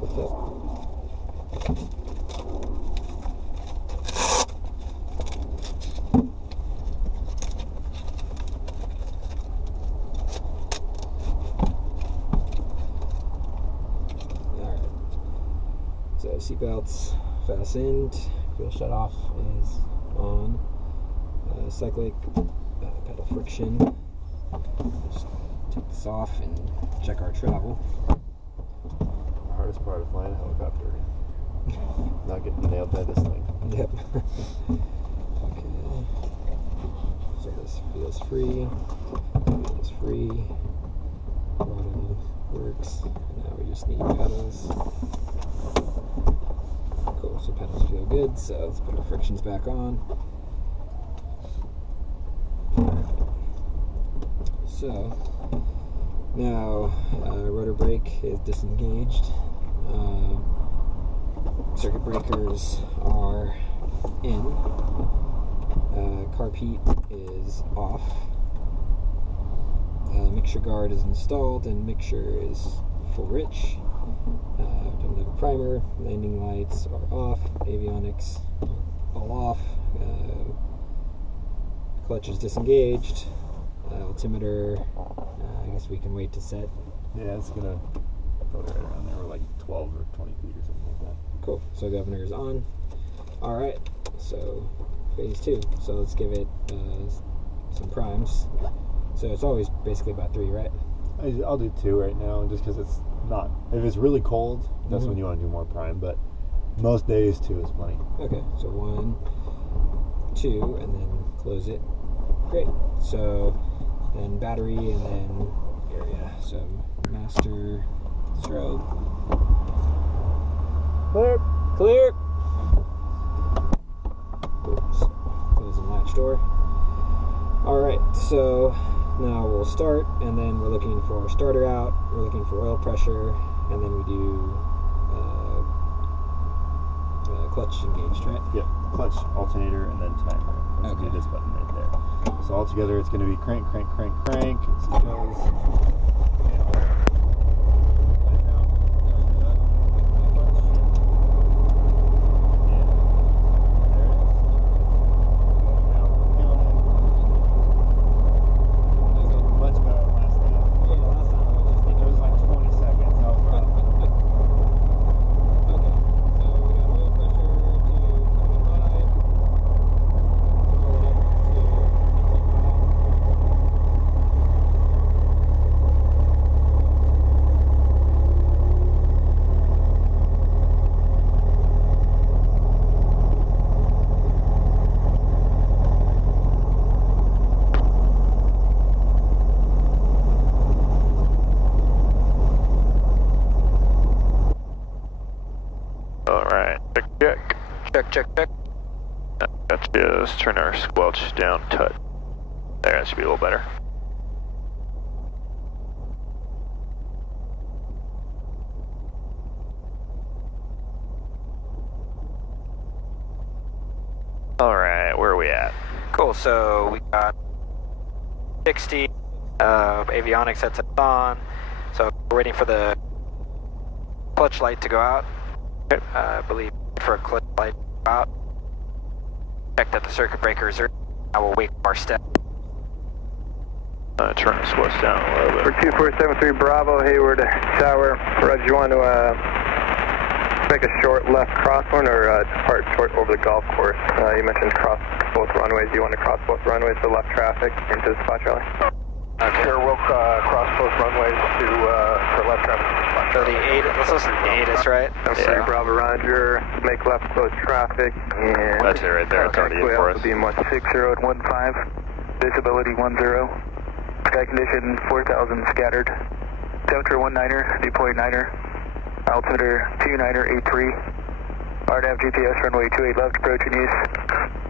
Flip up. Alright. So seatbelts fastened. Fuel shut off is on. Cyclic pedal friction. Just take this off and check our travel. Hardest part of flying a helicopter. Not getting nailed by this thing. Yep. Okay. So this feels free. Feels free. Bottom works. Now we just need pedals. Cool. So pedals feel good. So let's put our frictions back on. So now rotor brake is disengaged. Circuit breakers are in. Carb heat is off. Mixture guard is installed and mixture is full rich. Don't have a primer. Landing lights are off. Avionics are all off. Clutch is disengaged. Altimeter, I guess we can wait to set. Yeah, it's gonna probably right around there. We're like 12 or 20 feet or something like that. Cool. So governor is on. All right. So phase 2. So let's give it some primes. So it's always basically about 3, right? I'll do 2 right now, just because it's not. If it's really cold, that's when you want to do more prime. But most days 2 is plenty. Okay. So 1, 2, and then close it. Great. So then battery and then area. So master, Stroh. Clear. Clear. Oops. Close the latch door. Alright, so now we'll start, and then we're looking for our starter out, we're looking for oil pressure, and then we do clutch engaged, right? Yep. Clutch, alternator, and then timer. Let's do this button right there. So all together, it's going to be crank, crank, crank, crank. As it goes. Check. Let's just turn our squelch down tut. There, that should be a little better. Alright, where are we at? Cool, so we got 60 avionics sets on. So we're waiting for the clutch light to go out. I believe for a clutch light to go out. Check that the circuit breakers are. I will wait for our step. Turn the squelch down a little bit. For 2473 Bravo, Hayward Tower. Roger, you want to make a short left crosswind or depart short over the golf course? You mentioned cross both runways. Do you want to cross both runways to left traffic into the spot, Charlie? Sure, we'll cross both runways to for left traffic. So the ATIS, let's listen to the ATIS, right? Yeah. Bravo, Roger. Make left close traffic. And that's it right there. It's already in for us. Beam 160 at 15. Visibility 10. Sky condition 4,000 scattered. Temperature 19er, dew point 9er. Altimeter 29er, 83. RNAV GPS runway 28 left, approaching east.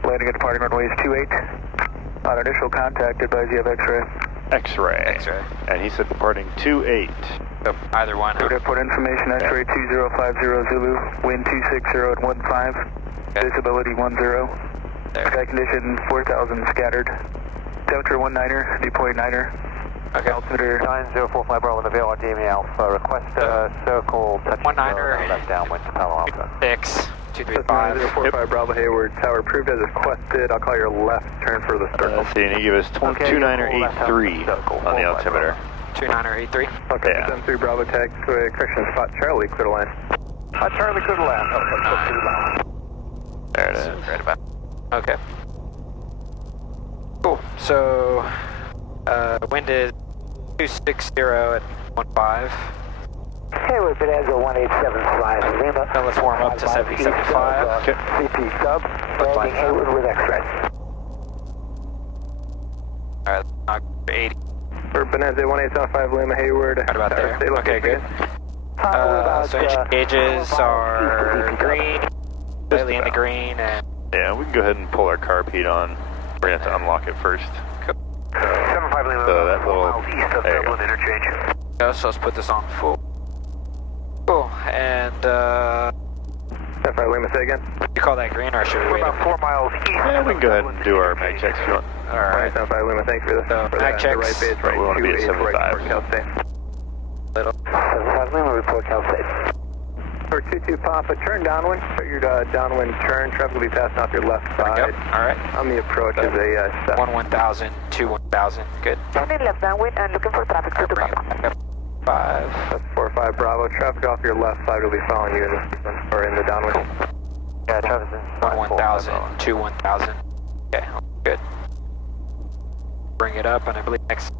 Landing and departing runways 28. On initial contact, advise you have X-ray. X-ray. And he said departing 28. So either one. Good airport information, X-ray 2050 Zulu, wind 260 at 15. Visibility 10. Sky condition 4,000 scattered. Temperature 19er, dew point 9er. Okay. Altimeter 9045 Bravo, the VOR DME Alpha, request circle, touch 19er, left downwind to Palo Alto. 6, 235. 9045 Bravo Hayward Tower, approved as requested. I'll call your left turn for the circle. See, and he gave us 2983 on the altimeter. 2983. Okay, Yeah. 73 Bravo taxiway, correction, spot Charlie, clear to land. Charlie, clear to land. There it is. Right about. Okay. Cool. So, wind is 260 at 15. Hayward Bonanza 1875 Lima. Now let's warm up to 7075. Okay. CP sub, landing Hayward with X-ray. Alright, knock 80. For Bonanza 1875 Lima Hayward. Right about there. Stay located Okay, good. again. So engine gauges are green, slightly in the green, and Yeah, we can go ahead and pull our carb heat on. We're going to have to unlock it first. 75 Lima, So that 4 little- miles east of there you go. Dublin interchange. yeah, so let's put this on full. Cool, and 75 Lima, say again. you call that green or should we We're wait? about 4 miles east. Yeah, we can go ahead and do our mag checks if you want. Alright, 75 Lima, thank you for this. So, for mag the checks. right base, But right we wanna be at 28, right 75. NorCal safe. little. 75 Lima, report Cal safe. For 22 Papa, turn downwind. For your downwind turn, traffic will be passing off your left Yep, side. alright. On the approach is a 7. 1000, 1000, good. Turning left downwind and looking for traffic to Bring it Papa. back up. 5. That's 45 Bravo. Traffic off your left side will be following you in the, or in the downwind. Yeah, traffic's in 1000, 1000. Okay, good. Bring it up, and I believe next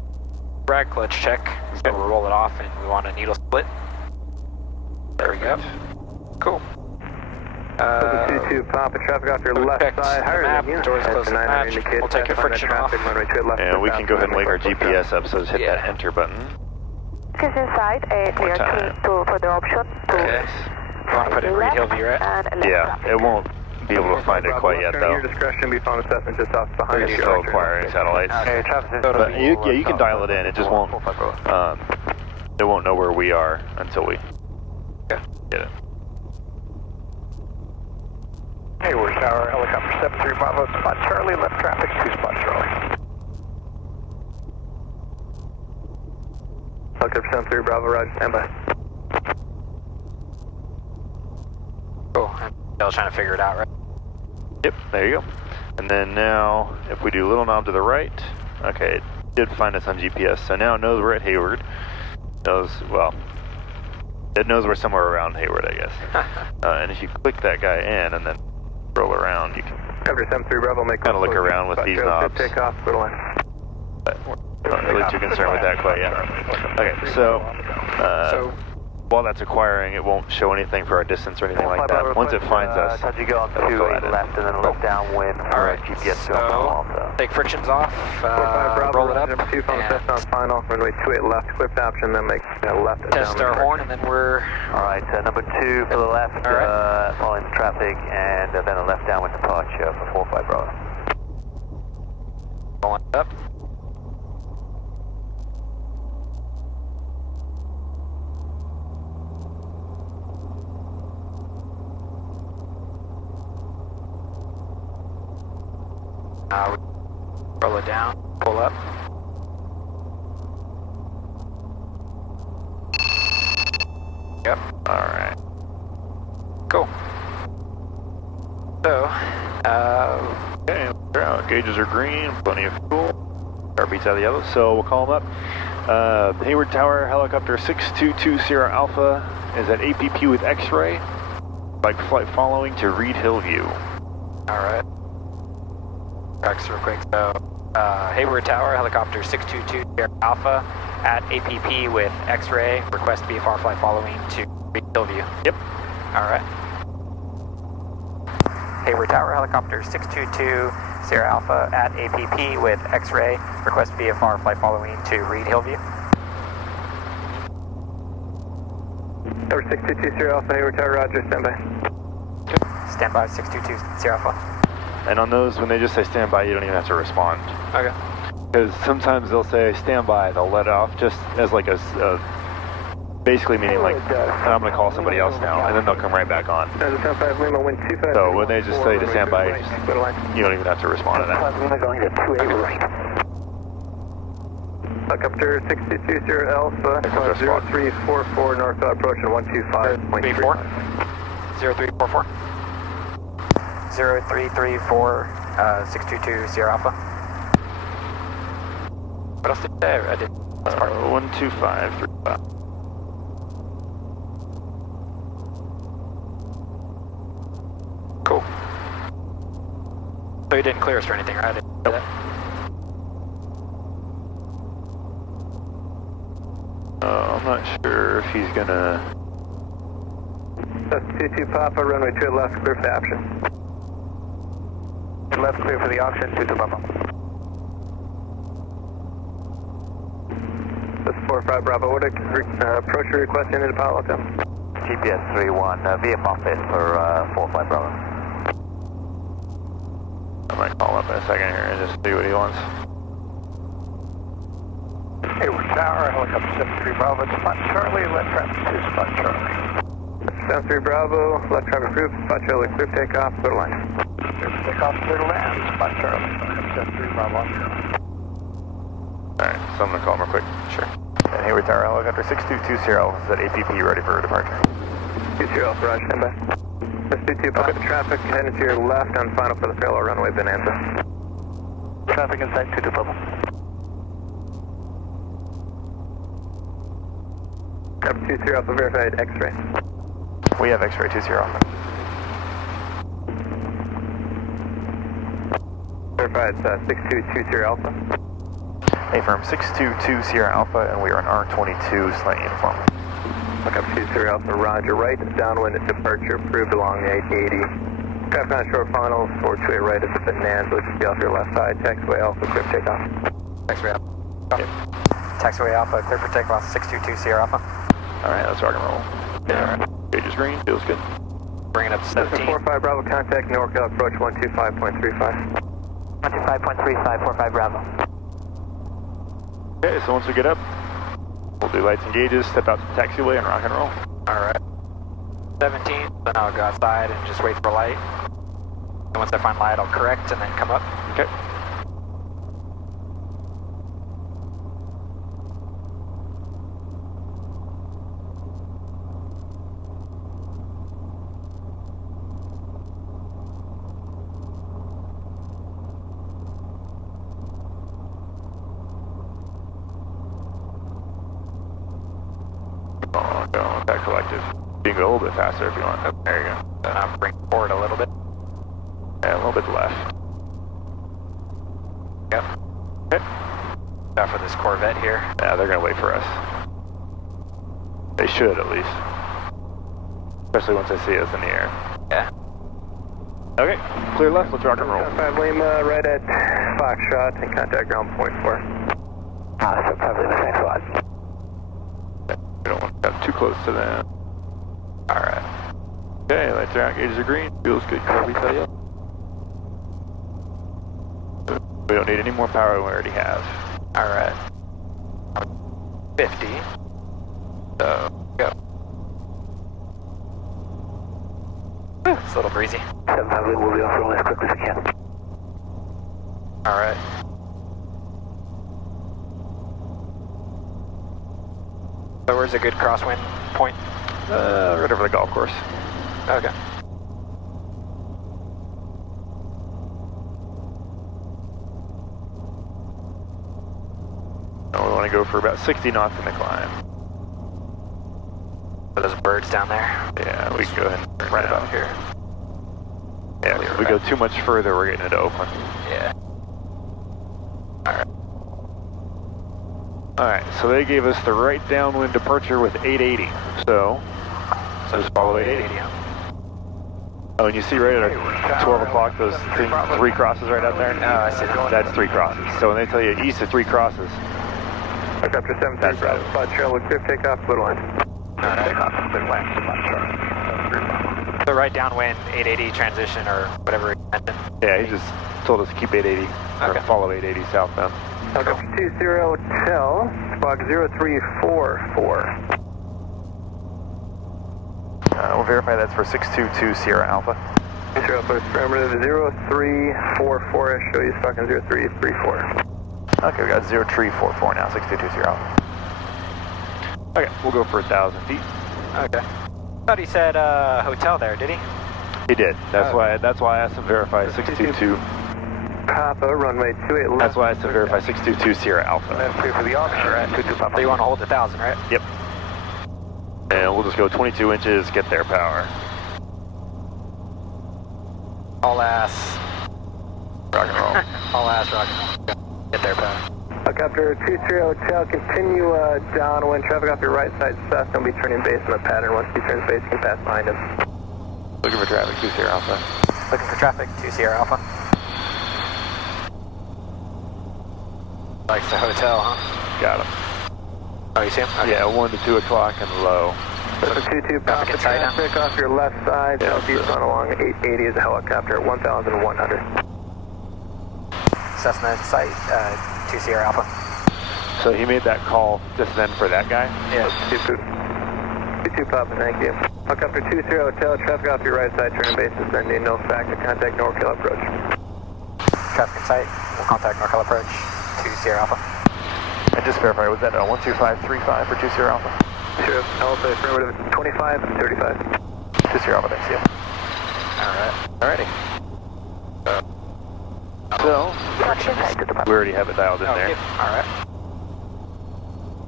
drag clutch check. So we'll roll it off, and we want a needle split. There we go. Cool. 22 Papa, traffic off your left checked side, the higher map, than you. doors close to match. We'll take the friction off. And we can go ahead and wake our GPS up, so just hit that Yeah. enter button. This inside, clear time. to for the option. Okay. You want to put it in Reed Hillview, right? And left Yeah, traffic. it won't be able to find it quite yet, though. Your discretion, be phone assessment just off behind We're you. still acquiring satellites. Hey, traffic's in But you can dial it in, it just won't, it won't know where we are until we get it. Hayward Tower, helicopter 73 Bravo, spot Charlie, left traffic, 2 spot Charlie. Helicopter 73 Bravo, Roger, stand by. Cool. I'm still trying to figure it out, right? Yep, there you go. And then now, if we do little knob to the right, okay, it did find us on GPS, so now it knows we're at Hayward. Well, it knows we're somewhere around Hayward, I guess. And if you click that guy in and then roll around, you can Helicopter 73 Bravo, make kind of look around with these knobs. Take off, go to line. But we're not really too concerned with that quite yet. Okay, so while that's acquiring, it won't show anything for our distance or anything like that. Once it finds us, How'd you go on it'll fill that 2 in. left and then left downwind for Alright, GPS to so Palo Alto. take frictions off, 45 Bravo, roll it up, number 2, phone assessment on and final, runway 28 left, clipped option, then make left and test down. our horn, and then we're Alright, number 2 for the left, Alright. following the traffic, and then a left downwind departure for 45 Bravo. rolling it up. Roll it down, pull up. Yep, alright. Cool. So, okay, our gauges are green, plenty of fuel. Our beats out of the yellow, so we'll call them up. Hayward Tower, helicopter 622 Sierra Alpha is at APP with X-ray. Bike flight following to Reed Hillview. alright. Tracks real quick. So, Hayward Tower, helicopter 622 Sierra Alpha at APP with X-ray. Request VFR flight following to Reed Hillview. Yep. Alright. Hayward Tower, helicopter 622 Sierra Alpha at APP with X-ray. Request VFR flight following to Reed Hillview. Number 622 Sierra Alpha, Hayward Tower, Roger, stand by. Stand by 622 Sierra Alpha. And on those, when they just say stand by, you don't even have to respond. Okay. Because sometimes they'll say stand by, they'll let off just as like a basically meaning like, I'm going to call somebody else now, and then they'll come right back on. 75 Lima, wind 25. So when they just say to stand by, you don't even have to respond to that. Lima going to 28 right. Helicopter 6220 Alpha, 0344 NorCal approaching 125.34. 0344. 0334, 622 Sierra Alpha. What else did you say? I did. 12535. Cool. So you didn't clear us or anything, right? I didn't do that. I'm not sure if he's gonna. That's 22 Papa, runway 2 left, clear for the option. Left clear for the option, 22 Papa. That's 45 Bravo, what approach you requesting into pilot? GPS 31, VF office for 45 Bravo. I might call him up in a second here and just see what he wants. Hayward Tower, helicopter 73 Bravo, spot Charlie, left traffic to spot Charlie. 73 Bravo, left traffic group, spot Charlie, clear for takeoff, clear to land. Clear for takeoff, clear to land, spot Charlie, helicopter 73 Bravo. Alright, so I'm gonna call him real quick. Sure. And Hayward Tower, helicopter 6220 is at APP, ready for departure. 20 Alpha, Raj, stand by. That's 22 Papa, traffic heading to your left on final for the parallel runway, Bonanza. Traffic inside 22 Papa. Traffic 20 Alpha, verified X-ray. We have X-ray 20 Alpha. Verified 6220 Alpha. Hey, firm 622 Sierra Alpha, and we are in R22 slant uniform. Look up 20 Alpha, Roger, right, downwind departure approved along the 880. Traffic on short final, forward to a right at the Bonanza, which is be off your left side, taxiway Alpha, clear for takeoff. Taxiway Alpha. Yep. Taxiway Alpha, clear for takeoff, 622 Sierra Alpha. Alright, let's rock and roll. Yeah, gauge is green, feels good. Bring it up to 17. 45 Bravo, contact NorCal, approach 125.35. 125.35, 45 Bravo. Okay, so once we get up, we'll do lights and gauges, step out to the taxiway and rock and roll. Alright. 17, then I'll go outside and just wait for a light. And once I find light, I'll correct and then come up. Okay. Go back collective. You can go a little bit faster if you want. Oh, there you go. Then I'll bring forward a little bit. And a little bit left. Yep. Okay. Out for this Corvette here. Yeah, they're gonna wait for us. They should, at least. Especially once they see us in the air. Yeah. Okay, clear left, let's rock and roll. 5 Lima, right at Foxtrot, and contact ground point 4. So probably the next one. We don't want to have too close to them. Alright. Okay, lights are out, gauges are green. Feels good, can we tell you? We don't need any more power than we already have. Alright. 50. So, go. It's a little breezy. 758 will be off rolling as quickly as we can. Alright. So where's a good crosswind point? Right over the golf course. Okay. Oh, we want to go for about 60 knots in the climb. Are those birds down there? Yeah, we can go ahead and turn Right down. about here. Yeah, 'cause if we go too much further, we're getting into Oakland. Yeah. Alright. Alright, so they gave us the right downwind departure with 880. So just follow 880. Oh, and you see right at 12 o'clock those three crosses right out there? Oh, I see. That's 3 crosses. So when they tell you east of 3 crosses, Helicopter 73 That's Bravo, right. spot Charlie, clear takeoff, clear to land. Takeoff, clear land, spot Charlie. 73 Bravo. The right downwind 880 transition or whatever he mentioned. yeah, he just told us to keep 880, or Okay. follow 880 southbound. Helicopter 20 Hotel, squawk 0344. We'll verify that's for 622 Sierra Alpha. 20 Alpha, parameter 0344, I show you squawking 0334. Okay, we got 0344 now, 6220 Alpha. Okay, we'll go for 1,000 feet. Okay. Thought he said hotel there, did he? He did. That's why I asked him to verify 622. Papa, runway 28 left. That's why I asked him to verify 622 Sierra Alpha. Left clear for the option. All right. 22 Papa. So you want to hold 1,000, right? Yep. And we'll just go 22 inches, get their power. All ass. Rock and roll. All ass rock and roll. Get their power. Helicopter 23 Hotel, continue downwind. Traffic off your right side south. Don't be turning base on the pattern. Once he turns base, you can pass behind him. Looking for traffic, 2 Sierra Alpha. Looking for traffic, 2 Sierra Alpha. Likes the hotel, huh? Got him. Oh, you see him? Okay. Yeah, 1 to 2 o'clock and low. So 22 Papa, traffic off your left side. Southeast on along 880 is a helicopter at 1,100. Cessna in sight, 2 Sierra Alpha. So he made that call just then for that guy? Yeah. 22 Papa, thank you. Helicopter 20 Hotel, traffic off your right side, turning base descending, no factor, contact NorCal approach. Traffic in sight, we'll contact NorCal approach, 2 Sierra Alpha. And just verify, was that 12535 for 2 Sierra Alpha? Sure, Alpha, affirmative, 25 and 35. 2 Sierra Alpha, thanks, yeah. Alright. Alrighty. So, we already have it dialed in there. Alright.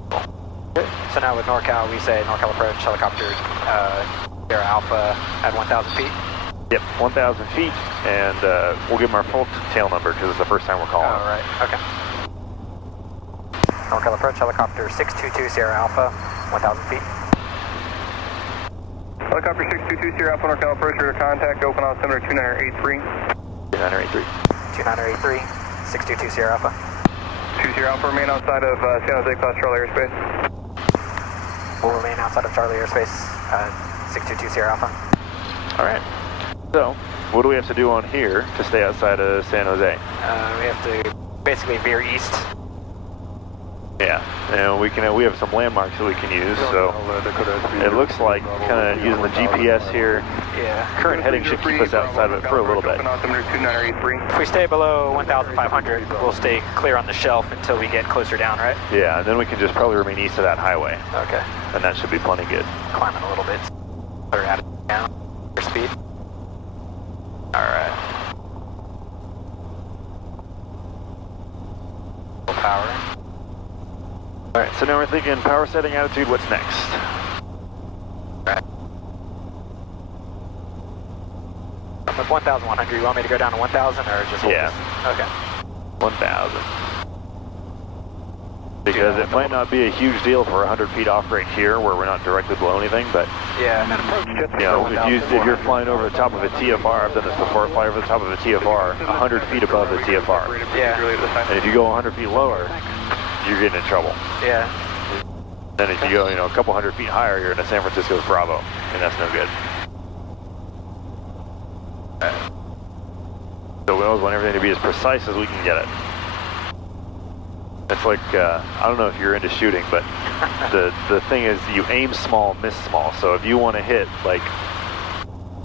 Cool. So now with NorCal, we say NorCal approach, helicopter, Sierra Alpha at 1,000 feet. Yep, 1,000 feet, and we'll give them our full tail number because it's the first time we're calling. Alright, okay. NorCal approach, helicopter 622 Sierra Alpha, 1,000 feet. Helicopter 622 Sierra Alpha, NorCal approach, to contact, open altimeter 2983. 2983. 2983, 622 Sierra Alpha. 2 Sierra Alpha, remain outside of San Jose Class Charlie airspace. We'll remain outside of Charlie airspace, 622 Sierra Alpha. Alright. So, what do we have to do on here to stay outside of San Jose? We have to basically veer east. Yeah, and we have some landmarks that we can use, so it looks like kind of using the GPS here. Yeah. Current heading should keep us outside of it for a little bit. If we stay below 1,500, we'll stay clear on the shelf until we get closer down, right? Yeah, and then we can just probably remain east of that highway. Okay. And that should be plenty good. Climbing a little bit. Or at it down. Your speed. Alright. Full power. Alright, so now we're thinking power setting attitude, what's next? Right. With 1,100, you want me to go down to 1,000 or just hold Yeah. this? Okay. 1,000. Because it might not be a huge deal for 100 feet off right here where we're not directly below anything, but Yeah. you know, if you're flying over the top of a TFR, I've done this before, fly over the top of a TFR, 100 feet above the TFR. Yeah. And if you go 100 feet lower, you're getting in trouble. Yeah. Then if you go, you know, a couple hundred feet higher, you're in a San Francisco Bravo, and that's no good. So we always want everything to be as precise as we can get it. It's like, I don't know if you're into shooting, but the thing is you aim small, miss small. So if you want to hit, like,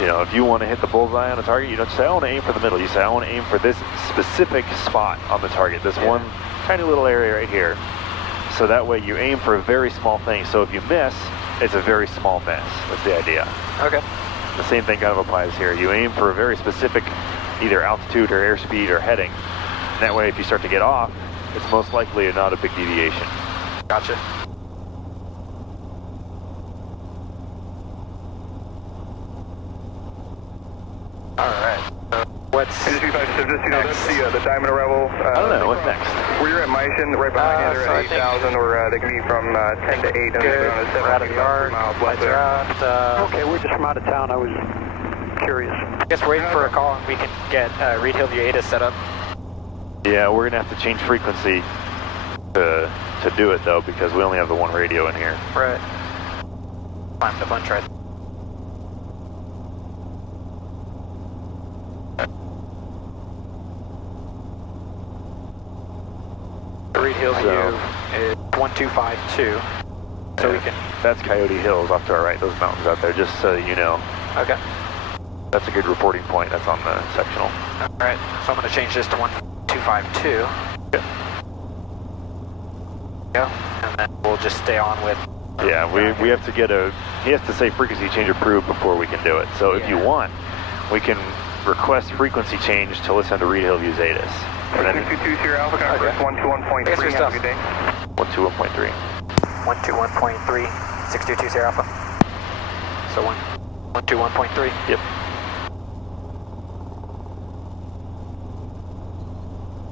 you know, if you want to hit the bullseye on a target, you don't say, I want to aim for the middle. You say, I want to aim for this specific spot on the target, this one tiny little area right here. So that way you aim for a very small thing. So if you miss, it's a very small miss. That's the idea. Okay. The same thing kind of applies here. You aim for a very specific either altitude or airspeed or heading. And that way if you start to get off, it's most likely not a big deviation. Gotcha. Alright. What's Just, you know, that's the Diamond Arrival. I don't know, what's next? Where you're at Myson, right behind you, they're at 8,000, or they can be from 10 to 8. Good. We're out of the yard. Lights are out. Okay, we're just from out of town. I was curious. I guess we're waiting for a call and we can get Reed Hill ATIS set up. Yeah, we're going to have to change frequency to do it, though, because we only have the one radio in here. Right. Climb the bunch right. The Reed Hill view is 1252. So we can... That's Coyote Hills off to our right, those mountains out there, just so you know. Okay. That's a good reporting point. That's on the sectional. Alright, so I'm going to change this to 1252. Okay. Go, and then we'll just stay on with. Yeah, we have to get he has to say frequency change approved before we can do it. So if you want, we can request frequency change to listen to Reed Hillview's ATIS. 2220 Alpha, conference 121.3, have a good day. 121.3. 121.3, 6220 Alpha. So 121.3. Yep.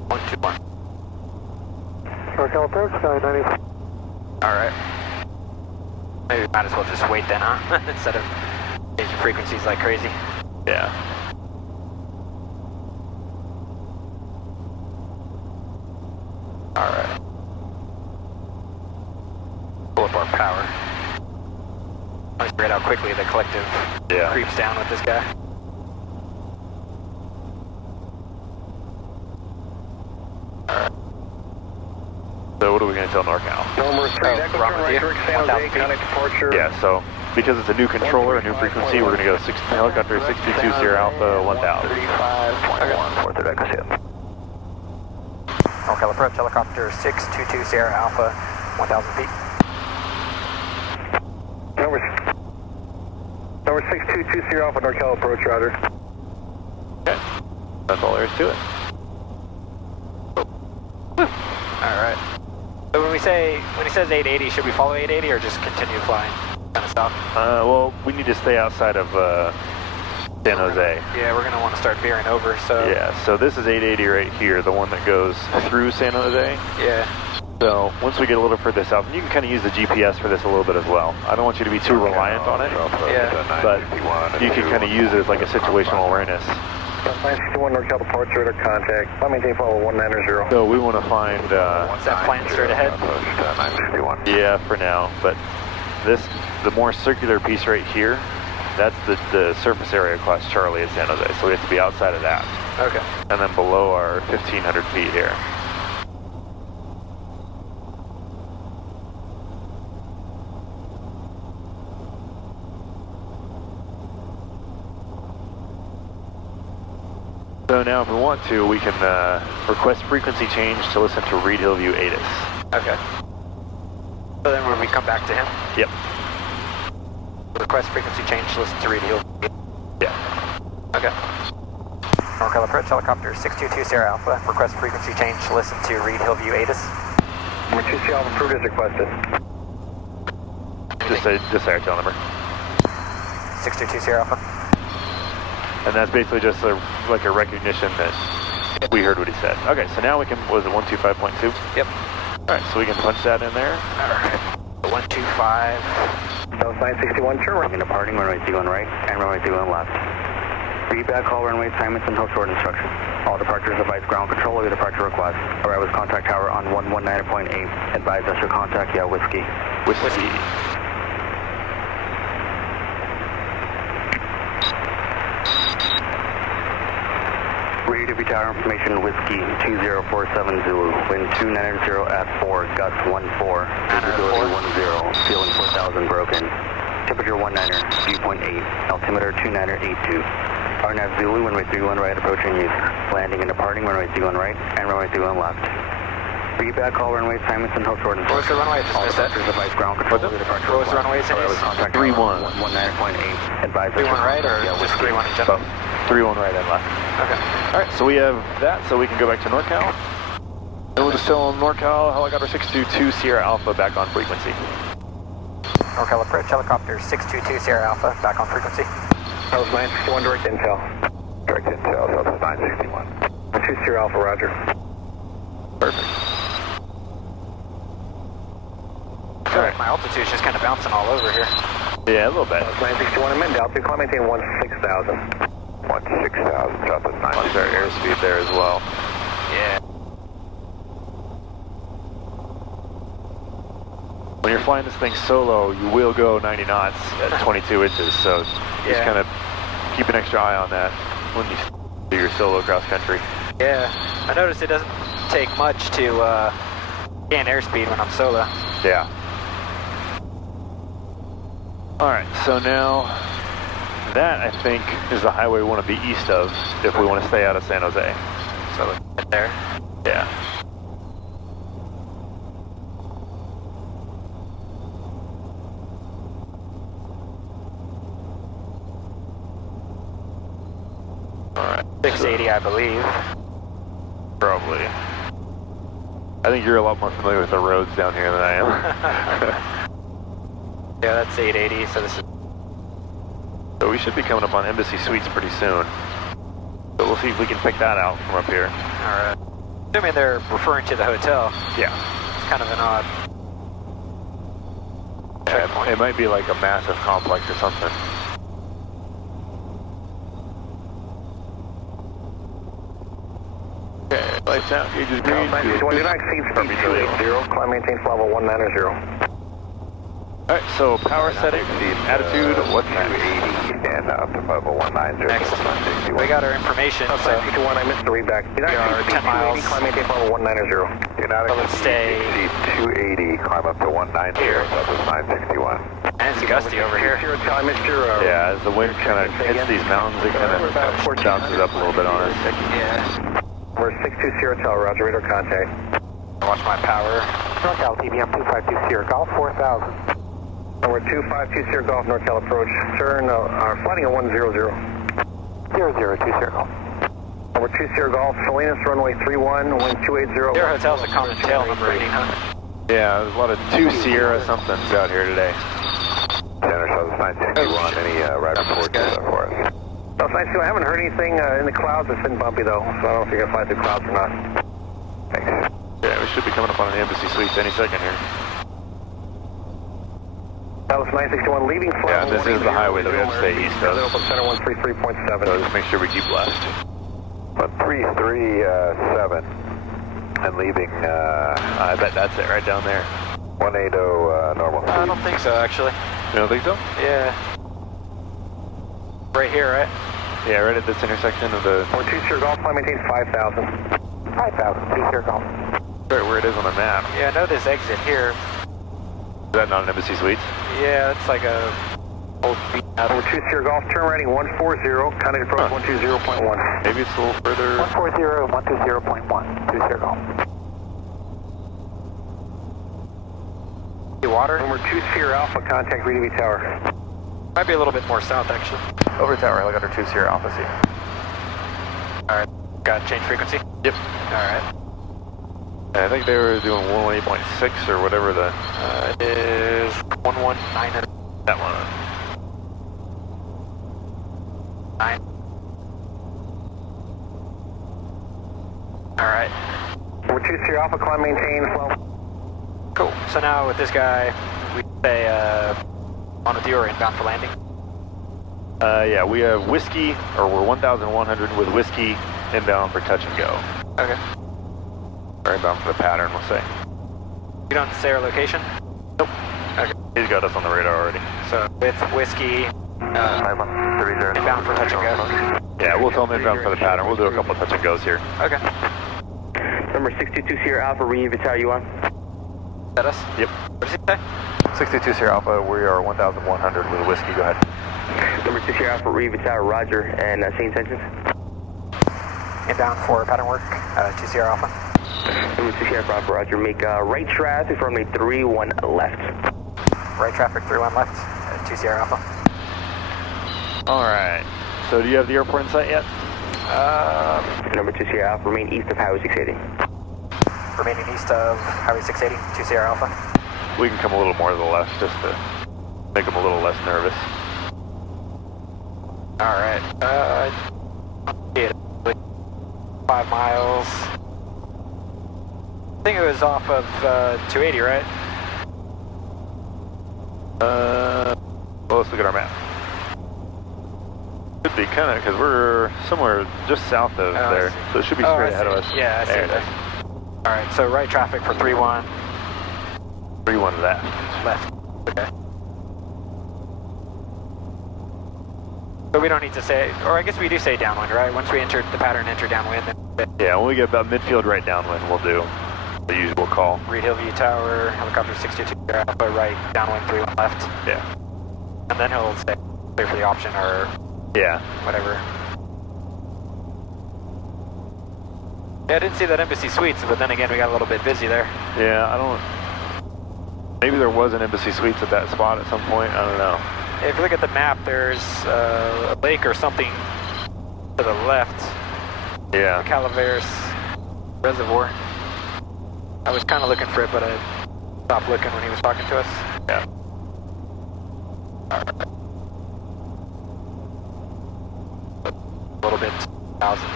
121. NorCal approach, 990. Alright. Maybe we might as well just wait then, huh? Instead of changing frequencies like crazy. Yeah. Alright. Pull up our power. I forget how quickly the collective creeps down with this guy. Alright. So what are we going to tell NorCal? Number 3, that goes right direct San Jose, County departure. Yeah, so because it's a new controller, a new frequency, we're going to go helicopter 622 Sierra Alpha 1000. 35.1, 4 Echo Sierra. NorCal approach, helicopter 622 Sierra Alpha, 1,000 feet. Number 622 Sierra Alpha, NorCal approach, roger. Okay, that's all there is to it. Alright. So when he says 880, should we follow 880 or just continue flying? Kind of stop? Well, we need to stay outside of San Jose. Yeah, we're going to want to start veering over, so... Yeah, so this is 880 right here, the one that goes through San Jose. Yeah. So once we get a little further south, and you can kind of use the GPS for this a little bit as well. I don't want you to be too reliant on it, but you can kind of use it as like a situational awareness. 961 NorCal departure, radar contact. I maintain follow 190. So we want to find... What's that plan straight ahead? 961. Yeah, for now, but the more circular piece right here, that's the surface area class Charlie at San Jose, so we have to be outside of that. Okay. And then below our 1,500 feet here. So now if we want to, we can request frequency change to listen to Reed Hillview ATIS. Okay. So then when we come back to him? Yep. Request frequency change to listen to Reed Hillview. Yeah. Okay. NorCal approach, helicopter 622 Sierra Alpha. Request frequency change to listen to Reed Hillview ATIS. Number 2 Sierra Alpha approved as requested. Just say our tail number. 622 Sierra Alpha. And that's basically just like a recognition that we heard what he said. Okay, so now we can, was it 125.2? Yep. Alright, so we can punch that in there. Alright. 125. That was 961, turn right. Departing runway 21 right and runway 21 left. Feedback, all runway assignments and host short instruction. All departures advise ground control of your departure request. Arrive with contact tower on 119.8. Advise us your contact, yeah, whiskey. Whiskey. Radio tower information, whiskey 2047 Zulu. Wind 290 at 4, gusts 14. Visibility 10. Ceiling 4000 broken. Temperature 19, viewpoint 8. Altimeter 2982. RNAV Zulu, runway 31 right, approaching use. Landing and departing, runway 31 right and runway 31 left. Feedback, all runway assignments and host short instruction. What was the runway? I just missed that. Advise ground control of your departure What was the runway? 3-1. 19.8. Advise 3-1 right or just 3-1 in general? 3-1 right and left. Okay. Alright, so we have that, so we can go back to NorCal. And we'll just tell NorCal helicopter 622 Sierra Alpha back on frequency. NorCal approach, helicopter 622 Sierra Alpha, back on frequency. That was 961, direct intel. Direct intel, that was 961. 2 Sierra Alpha, roger. Perfect. I feel like my altitude's just kind of bouncing all over here. Yeah, a little bit. That was 961 in Mendel, altitude climb maintain 16,000. 16,000, drop at 9. Watch our airspeed there as well. Yeah. When you're flying this thing solo, you will go 90 knots at 22 inches, so just kind of keep an extra eye on that when you do your solo cross country. Yeah. I noticed it doesn't take much to gain airspeed when I'm solo. Yeah. Alright, so now that I think is the highway we want to be east of if we want to stay out of San Jose. So right there. Yeah. Alright. 680, I believe. Probably. I think you're a lot more familiar with the roads down here than I am. Yeah, that's 880, so this is... So we should be coming up on Embassy Suites pretty soon. So we'll see if we can pick that out from up here. Alright. Assuming they're referring to the hotel. Yeah. It's kind of an odd... Yeah, it might be like a massive complex or something. Okay, lights out, gauges green. Do not exceed speed 280, climb maintain level 190. Alright, so power setting, attitude, what's next? 280 and up to level 190. Next. We got our information, so... 221, I missed the readback. We are 10 miles. Climb maintain level 190. Do not So let's stay... exceed 280, climb up to 190, Here. level 961. And it's gusty over here. I missed your... Yeah, as the wind kind of hits these mountains, it kind of bounces up a little bit on us. Yeah. We're 620 Tower, roger, radar contact. Watch my power. NorCal, TBM 2520, Golf 4000. We're 2520 Golf, NorCal approach. Turn, flighting at 100. 0020 Golf. We're 20 Golf, Salinas, runway 31, wind 280. Your hotel's a common tail number 18, huh? Yeah, there's a lot of 2 Sierra somethings out here today. Center shows 961, any ride reports for us? No, it's nice too. I haven't heard anything in the clouds. It's been bumpy though, so I don't know if you're going to fly through clouds or not. Thanks. Yeah, we should be coming up on an Embassy Suites any second here. That was 961, leaving flight. Yeah, this is the highway that we have to stay east of. Open center 133.7. So just make sure we keep left. 1337 and leaving I bet that's it right down there. 180 normal speed. I don't think so, actually. You don't think so? Yeah. Right here, right? Yeah, right at this intersection of the... We're 20 Golf, climb maintain 5,000. 5,000, 20 Golf. Right where it is on the map. Yeah, I know this exit here. Is that not an Embassy Suites? Yeah, it's like a old beat out. We're 20 Golf, turn righting 140, contact approach 120.1. Maybe it's a little further... 140, 120.1, 20 Golf. Water? And we're 20 Alpha, contact RHV Tower. Might be a little bit more south, actually. Over tower, helicopter 2 Sierra Alpha C. Alright, got change frequency? Yep. Alright. I think they were doing 118.6 or whatever the... It is 119. That one. 9. Alright. We're 20 Alpha, climb maintain, well. Cool. So now with this guy, we say on a or inbound for landing. Yeah, we have whiskey, or we're 1,100 with whiskey inbound for touch and go. Okay. Or inbound for the pattern, we'll say. You don't say our location? Nope. Okay. He's got us on the radar already. So with whiskey, inbound for touch and go. Yeah, we'll tell him inbound for the pattern. We'll do a couple of touch and goes here. Okay. Number 622 Sierra Alpha, ringing Vital, you on? Is that us? Yep. What does he say? 62 Sierra Alpha, we are 1,100 with whiskey. Go ahead. Number 2 Sierra Alpha, ringing Vital, roger, and same intentions? Inbound for pattern work, 2 Sierra Alpha. Number 2 Sierra Alpha, roger, make right traffic from a 3-1 left. Right traffic, 3-1 left, 2 Sierra Alpha. Alright. So do you have the airport in sight yet? Number 2 Sierra Alpha, remain east of Highway 680. Remaining east of Highway 680, 2 Sierra Alpha. We can come a little more to the left just to make them a little less nervous. Alright, 5 miles. I think it was off of 280, right? Well, let's look at our map. Should be kind of, because we're somewhere just south of there, so it should be straight ahead of us. Yeah, I see it. Alright, so right traffic for 3-1. 3-1 left. Left. Okay. So we don't need to say, or I guess we do say downwind, right? Once we enter the pattern, enter downwind. Then Yeah, when we get about midfield right downwind, we'll do the usual call. Reed Hillview Tower, helicopter 622 Alpha, right, downwind 3-1 left. Yeah. And then he'll say clear for the option or Yeah. whatever. Yeah, I didn't see that Embassy Suites, but then again, we got a little bit busy there. Yeah, I don't... Maybe there was an Embassy Suites at that spot at some point, I don't know. If you look at the map, there's a lake or something to the left. Yeah. The Calaveras Reservoir. I was kind of looking for it, but I stopped looking when he was talking to us. Yeah. A little bit. 1,000.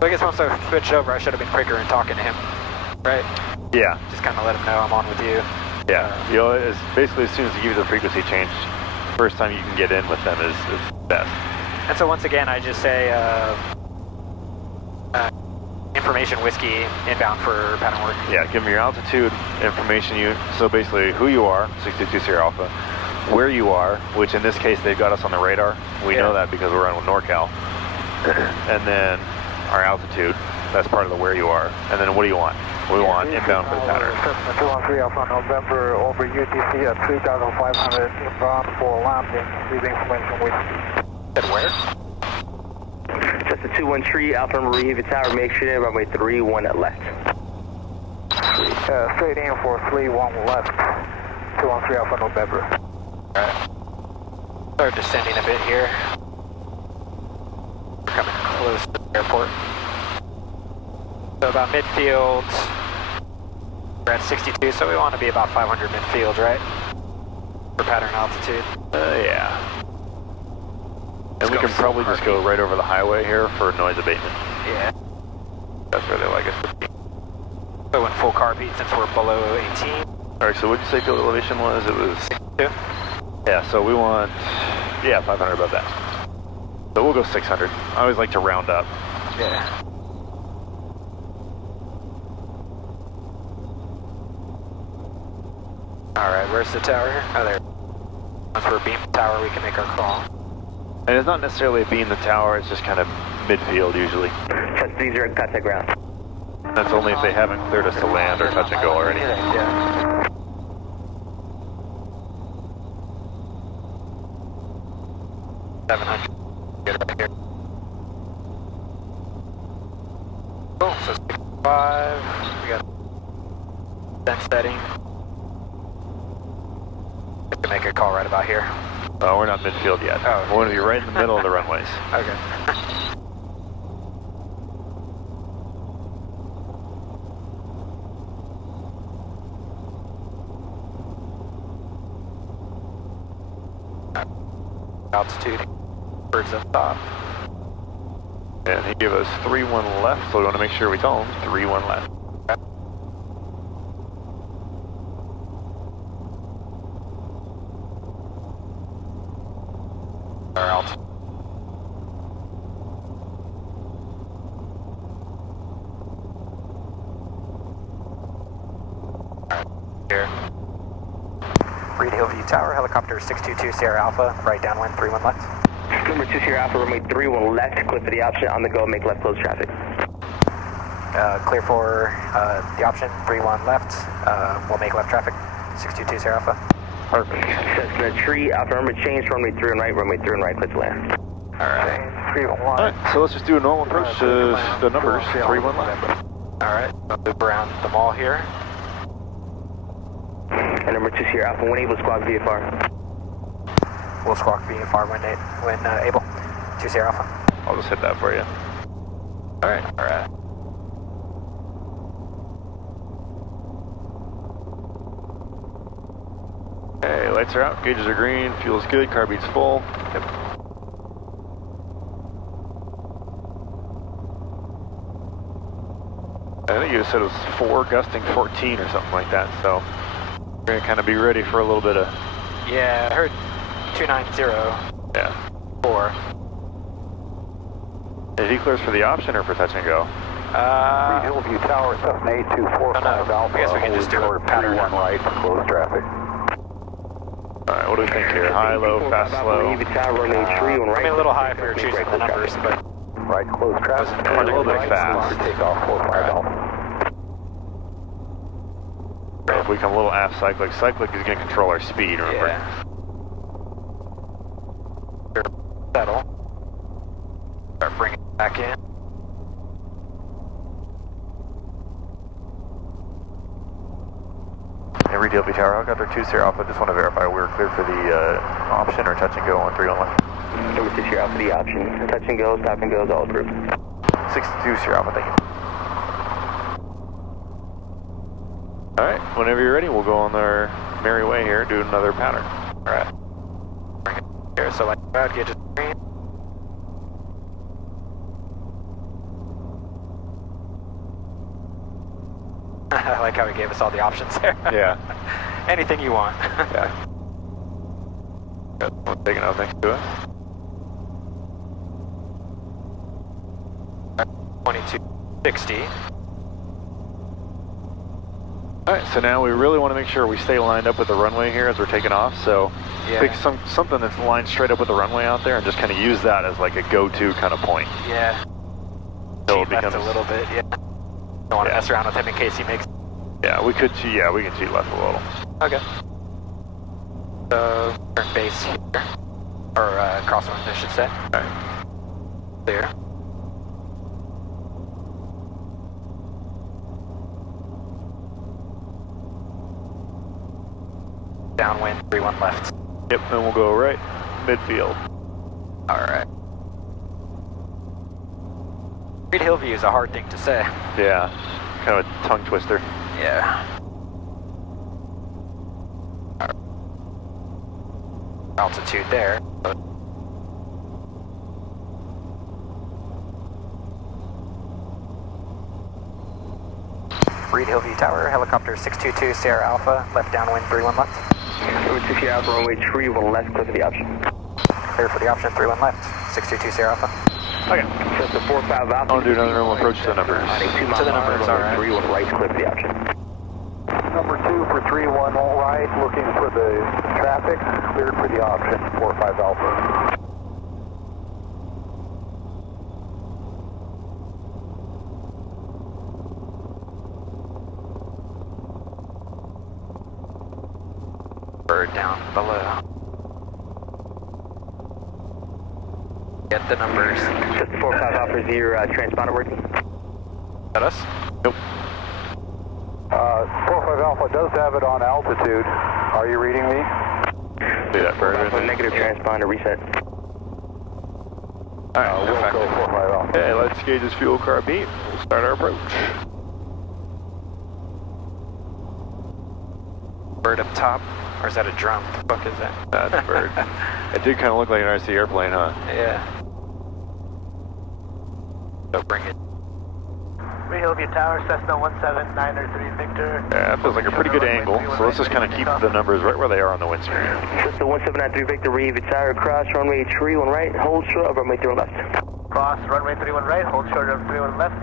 So I guess once I switched over, I should have been quicker in talking to him, right? Yeah. Just kind of let him know I'm on with you. Yeah. You know, it's basically as soon as you give you the frequency change, first time you can get in with them is best. And so once again, I just say information whiskey inbound for pattern work. Yeah, give them your altitude information. So basically who you are, 62 Sierra Alpha, where you are, which in this case they've got us on the radar. We know that because we're on NorCal. And then our altitude, that's part of the where you are. And then what do you want? We want inbound for the pattern. 213 Alpha November over UTC at 3,500 inbound for landing with information whiskey. Said where? Just a 213 Alpha Marie Tower, make sure runway 31 at left. Straight in for 31 left, 213 Alpha November. Alright. Start descending a bit here. We're coming close to the airport. So about midfield, we're at 62, so we want to be about 500 midfield, right? For pattern altitude. Yeah. And we can probably just go right over the highway here for noise abatement. Yeah. That's where they like us to be. So in full car beat since we're below 18. Alright, so what did you say field elevation was? It was 62. Yeah, so we want 500 above that. So we'll go 600. I always like to round up. Yeah. Alright, where's the tower here? Oh, there. Once we're beam tower, we can make our call. And it's not necessarily a beam the tower, it's just kind of midfield usually. Just these are contact ground. That's only if they haven't cleared us to land or touch and go or anything. Yeah. Get right here. Cool, so 65. We got descent setting. We can make a call right about here. Oh, we're not midfield yet. Oh. We're going to be right in the middle of the runways. Okay. Altitude, birds up top. And he gave us 3-1 left, so we want to make sure we tell him 3-1 left. Our altitude. Alright, here. Reed Hillview Tower, helicopter 622 Sierra Alpha, right downwind, 31 left. Number 2 Sierra Alpha, runway 31 left, clear for the option, on the go, make left close traffic. Clear for the option, 31 left, we'll make left traffic, 622 Sierra Alpha. Perfect. Cessna Tree, Alpha Number change, runway 3 and right, runway 3 and right, clear to land. Alright. 3-1. Alright, so let's just do a normal approach to the numbers, 3-1 left. Alright, I'll loop around the mall here. And number 2 Sierra Alpha, when able, squawk VFR. We'll squawk VFR when able. 2 Sierra Alpha. I'll just hit that for you. Alright, alright. Okay, lights are out, gauges are green, fuel's good, car beat's full. Yep. I think you said it was 4 gusting 14 or something like that, so we're going to kind of be ready for a little bit of... Yeah, I heard 290. Yeah. 4. Did he clears for the option or for touch and go? Reed Hillview Tower, Cessna 8245 Alpha. I guess we can just do a pattern. 31 right, close traffic. Alright, what do we think here? High, low, fast, slow? I mean, a little high for choosing the numbers, but... Right, close traffic. A little bit fast. Takeoff 45 Alpha. If we come a little aft cyclic, cyclic is going to control our speed, remember? Yeah. Settle. Start bringing it back in. And DLB Tower, Helicopter 2 Sierra Alpha, just want to verify we're clear for the option or touch and go on 31 left. Number 2 Sierra Alpha, the option. Touch and go, stop and go is all approved. 62 Sierra Alpha, thank you. Alright, whenever you're ready, we'll go on our merry way here, do another pattern. Alright. Bring it here, so like route gauge is green. I like how he gave us all the options there. Yeah. Anything you want. Yeah. Got one taking out next to us. 2260. Alright, so now we really want to make sure we stay lined up with the runway here as we're taking off, so pick something that's lined straight up with the runway out there and just kind of use that as like a go-to kind of point. Yeah. So Cheat left a little bit, yeah. Don't want to mess around with him in case he makes... Yeah, we could cheat, we can cheat left a little. Okay. So, turn base here. Or crosswind, I should say. Alright. Clear. Downwind, 31 left. Yep, then we'll go right, midfield. Alright. Reed Hillview is a hard thing to say. Yeah, kind of a tongue twister. Yeah. Altitude there. Reed Hillview Tower, helicopter 622 Sierra Alpha, left downwind, 31 left. Number 2 Sierra Alpha, runway 31 left, clear for the option. Clear for the option, 31 left, 622 Sierra Alpha. Okay. Just the 45 Alpha. I'll do another normal approach to the numbers. To the numbers, alright. 31 right, clear for the option. Number 2 for 31 right, looking for the traffic, cleared for the option, 45 Alpha. Bird down below. Get the numbers. Just the 45 Alpha, is your transponder working? That us? Nope. 45 Alpha does have it on altitude. Are you reading me? See that bird right there? Negative transponder, reset. Alright, We'll go 45 Alpha. okay, let's gauge this fuel car beat. We'll start our approach. Bird up top? Or is that a drone? What the fuck is that? That's a bird. It did kind of look like an RC airplane, huh? Yeah. So bring it. Hillview Tower, Cessna 17903 Victor. Yeah, that feels like a pretty good angle, so let's just kind of keep the numbers right where they are on the wind screen. Cessna 1793 Victor, Reed Tower, cross, runway 31 right, hold short of runway 31 left. Cross, runway 31 right, hold short of 31 left.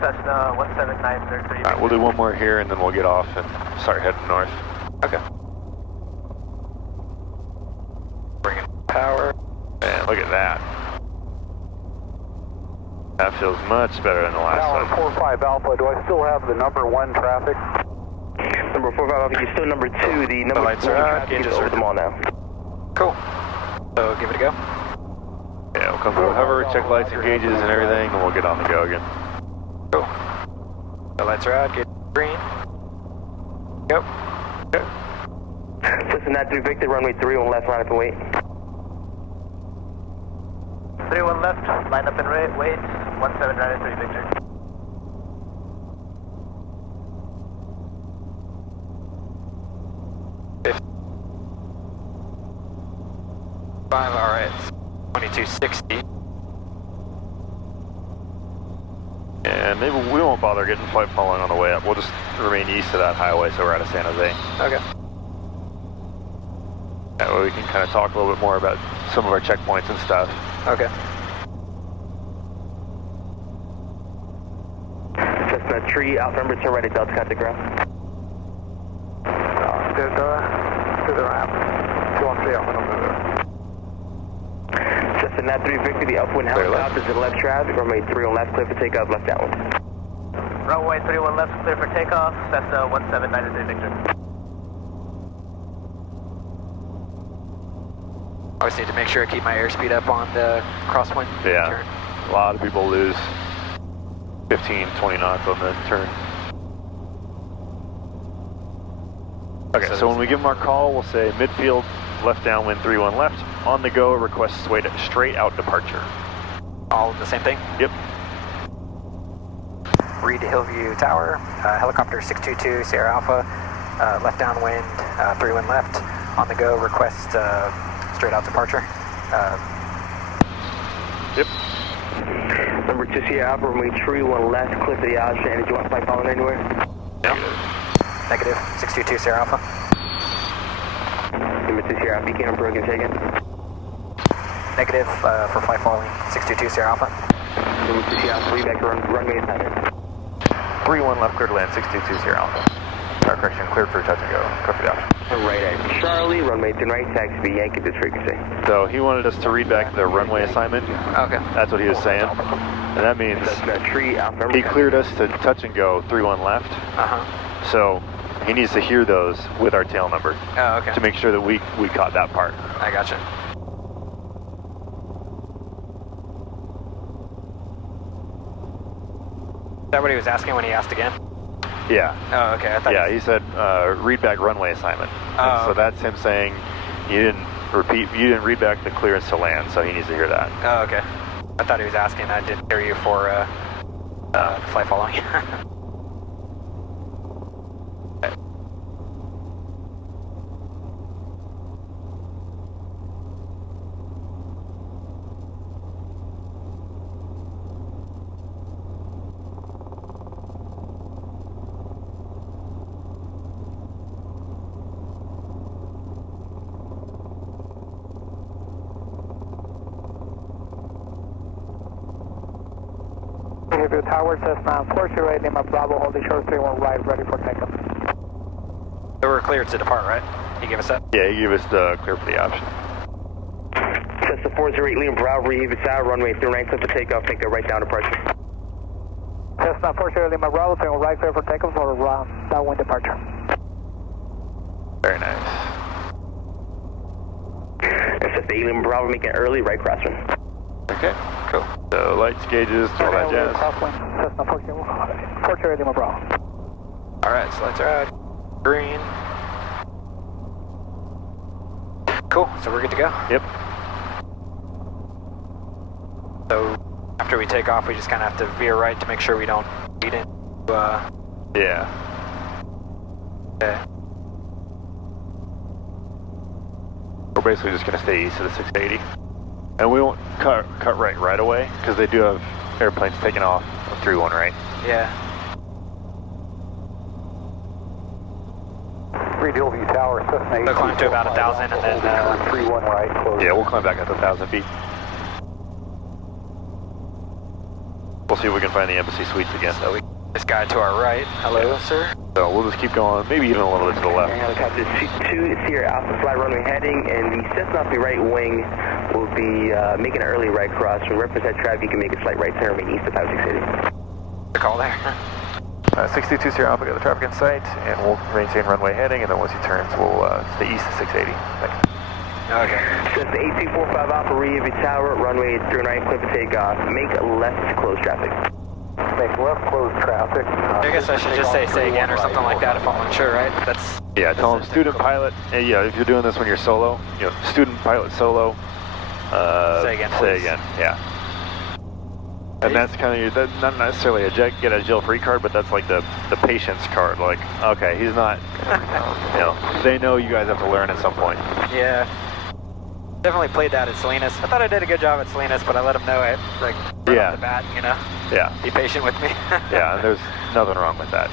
Cessna 17903. Alright, we'll do one more here and then we'll get off and start heading north. Okay. Bring in power. Man, look at that. That feels much better than the last Tower one. 45 Alpha, do I still have the number 1 traffic? Number 45 Alpha, you're still number 2, the number 4 lights are out, traffic is gauges over are them all now. Cool. So give it a go. Yeah, we'll come through hover, check lights and gauges and everything, and we'll get on the go again. Cool. The lights are out, get green. Go. Okay. Cessna 93 Victor, runway 31 left, line up and wait. 31 left, line up and wait. 17903 Victor. Five, alright. 2260. And maybe we won't bother getting flight following on the way up. We'll just remain east of that highway so we're out of San Jose. Okay. That way we can kind of talk a little bit more about some of our checkpoints and stuff. Okay. Cessna tree, Alpha number 2 right at Delta, contact ground. To the ramp. 213 Alpha number 0. Cessna 93 Victor, the upwind helicopter is in left traffic, runway 31 left, clear for takeoff, left downwind. Runway 31 left, clear for takeoff. Cessna 17903 Victor. Always need to make sure I keep my airspeed up on the crosswind Yeah. turn. A lot of people lose 15, 20 knots on the turn. Okay, so when we give him our call, we'll say midfield, left downwind 31 left. On the go, request straight out departure. All the same thing? Yep. Reed Hillview Tower, helicopter 622 Sierra Alpha, left downwind, 31 left. On the go, request straight out departure. Yep. Number 2 Sierra Alpha, runway 31 left, cliff of the ocean. And did you want to fly following anywhere? No. Negative, 622 Sierra Alpha. Number 2 Sierra Alpha, beacon unbroken, taken. Negative for flight following, 622 Sierra Alpha. Number 2 Sierra Alpha, back to runway center. 31 left, clear to land, 622 Sierra Alpha. Correction, cleared for touch and go. Copy that. Right at Charlie, runway 10 right, taxi Yankee this frequency. So he wanted us to read back the runway assignment. Okay. That's what he was saying. And that means That's tree Alpha. he cleared us to touch and go 31 left. Uh-huh. So he needs to hear those with our tail number Oh, okay. to make sure that we caught that part. I gotcha. Is that what he was asking when he asked again? Yeah. Oh, okay. I thought Yeah, he said read back runway assignment. Oh, So okay. that's him saying you didn't read back the clearance to land, so he needs to hear that. Oh, okay. I thought he was asking. I didn't hear you for flight following. Review Tower, Cessna 408 Lima Bravo, holding short 31 right, ready for takeoff. So we're cleared to depart, right? He gave us that? Yeah, he gave us the clear for the option. Cessna 408 Lima Bravo, reheave tower, runway 39 cliff to takeoff, take a right down departure. Cessna 408 Lima Bravo, 31 right, clear for takeoff for downwind departure. Very nice. Cessna 8 Lima Bravo, making early right crosswind. Okay, cool. So lights, gauges, all that jazz. Crosswind, Cessna 408 Lima Bravo. Alright, so lights are out. Green. Cool, so we're good to go. Yep. So after we take off, we just kind of have to veer right to make sure we don't lead into, Yeah. okay. We're basically just going to stay east of the 680. And we won't cut right away, because they do have airplanes taking off on 31 right. Yeah. Reed Hillview Tower, Cessna 8. So climb to about 1,000 and then 31 right, close. Yeah, we'll climb back up to 1,000 feet. We'll see if we can find the embassy suites again. so we this guy to our right. Hello, sir. So we'll just keep going, maybe even a little bit to the left. Helicopter 2 Sierra Alpha, fly runway heading, and the Cessna off the right wing will be making an early right cross. To represent traffic, you can make a slight right turn east of 560. The call there. 62 Sierra Alpha, got the traffic in sight, and we'll maintain runway heading, and then once he turns, we'll stay east of 680. Thanks. Okay. Cessna 8245 Alpha, reheave tower, runway 39 cliff to takeoff. Make left close traffic. Make left, close traffic. I guess I should just say again or something like that if I'm unsure, right? That's Yeah, tell him student pilot. Yeah, if you're doing this when you're solo, student pilot solo. Say again, Say please. again, yeah. And that's kind of that's not necessarily a get a jail free card, but that's like the patience card. Like, okay, he's not. They know you guys have to learn at some point. yeah. Definitely played that at Salinas. I thought I did a good job at Salinas, but I let him know it right Yeah. off the bat, Yeah, Be patient with me. yeah, and there's nothing wrong with that.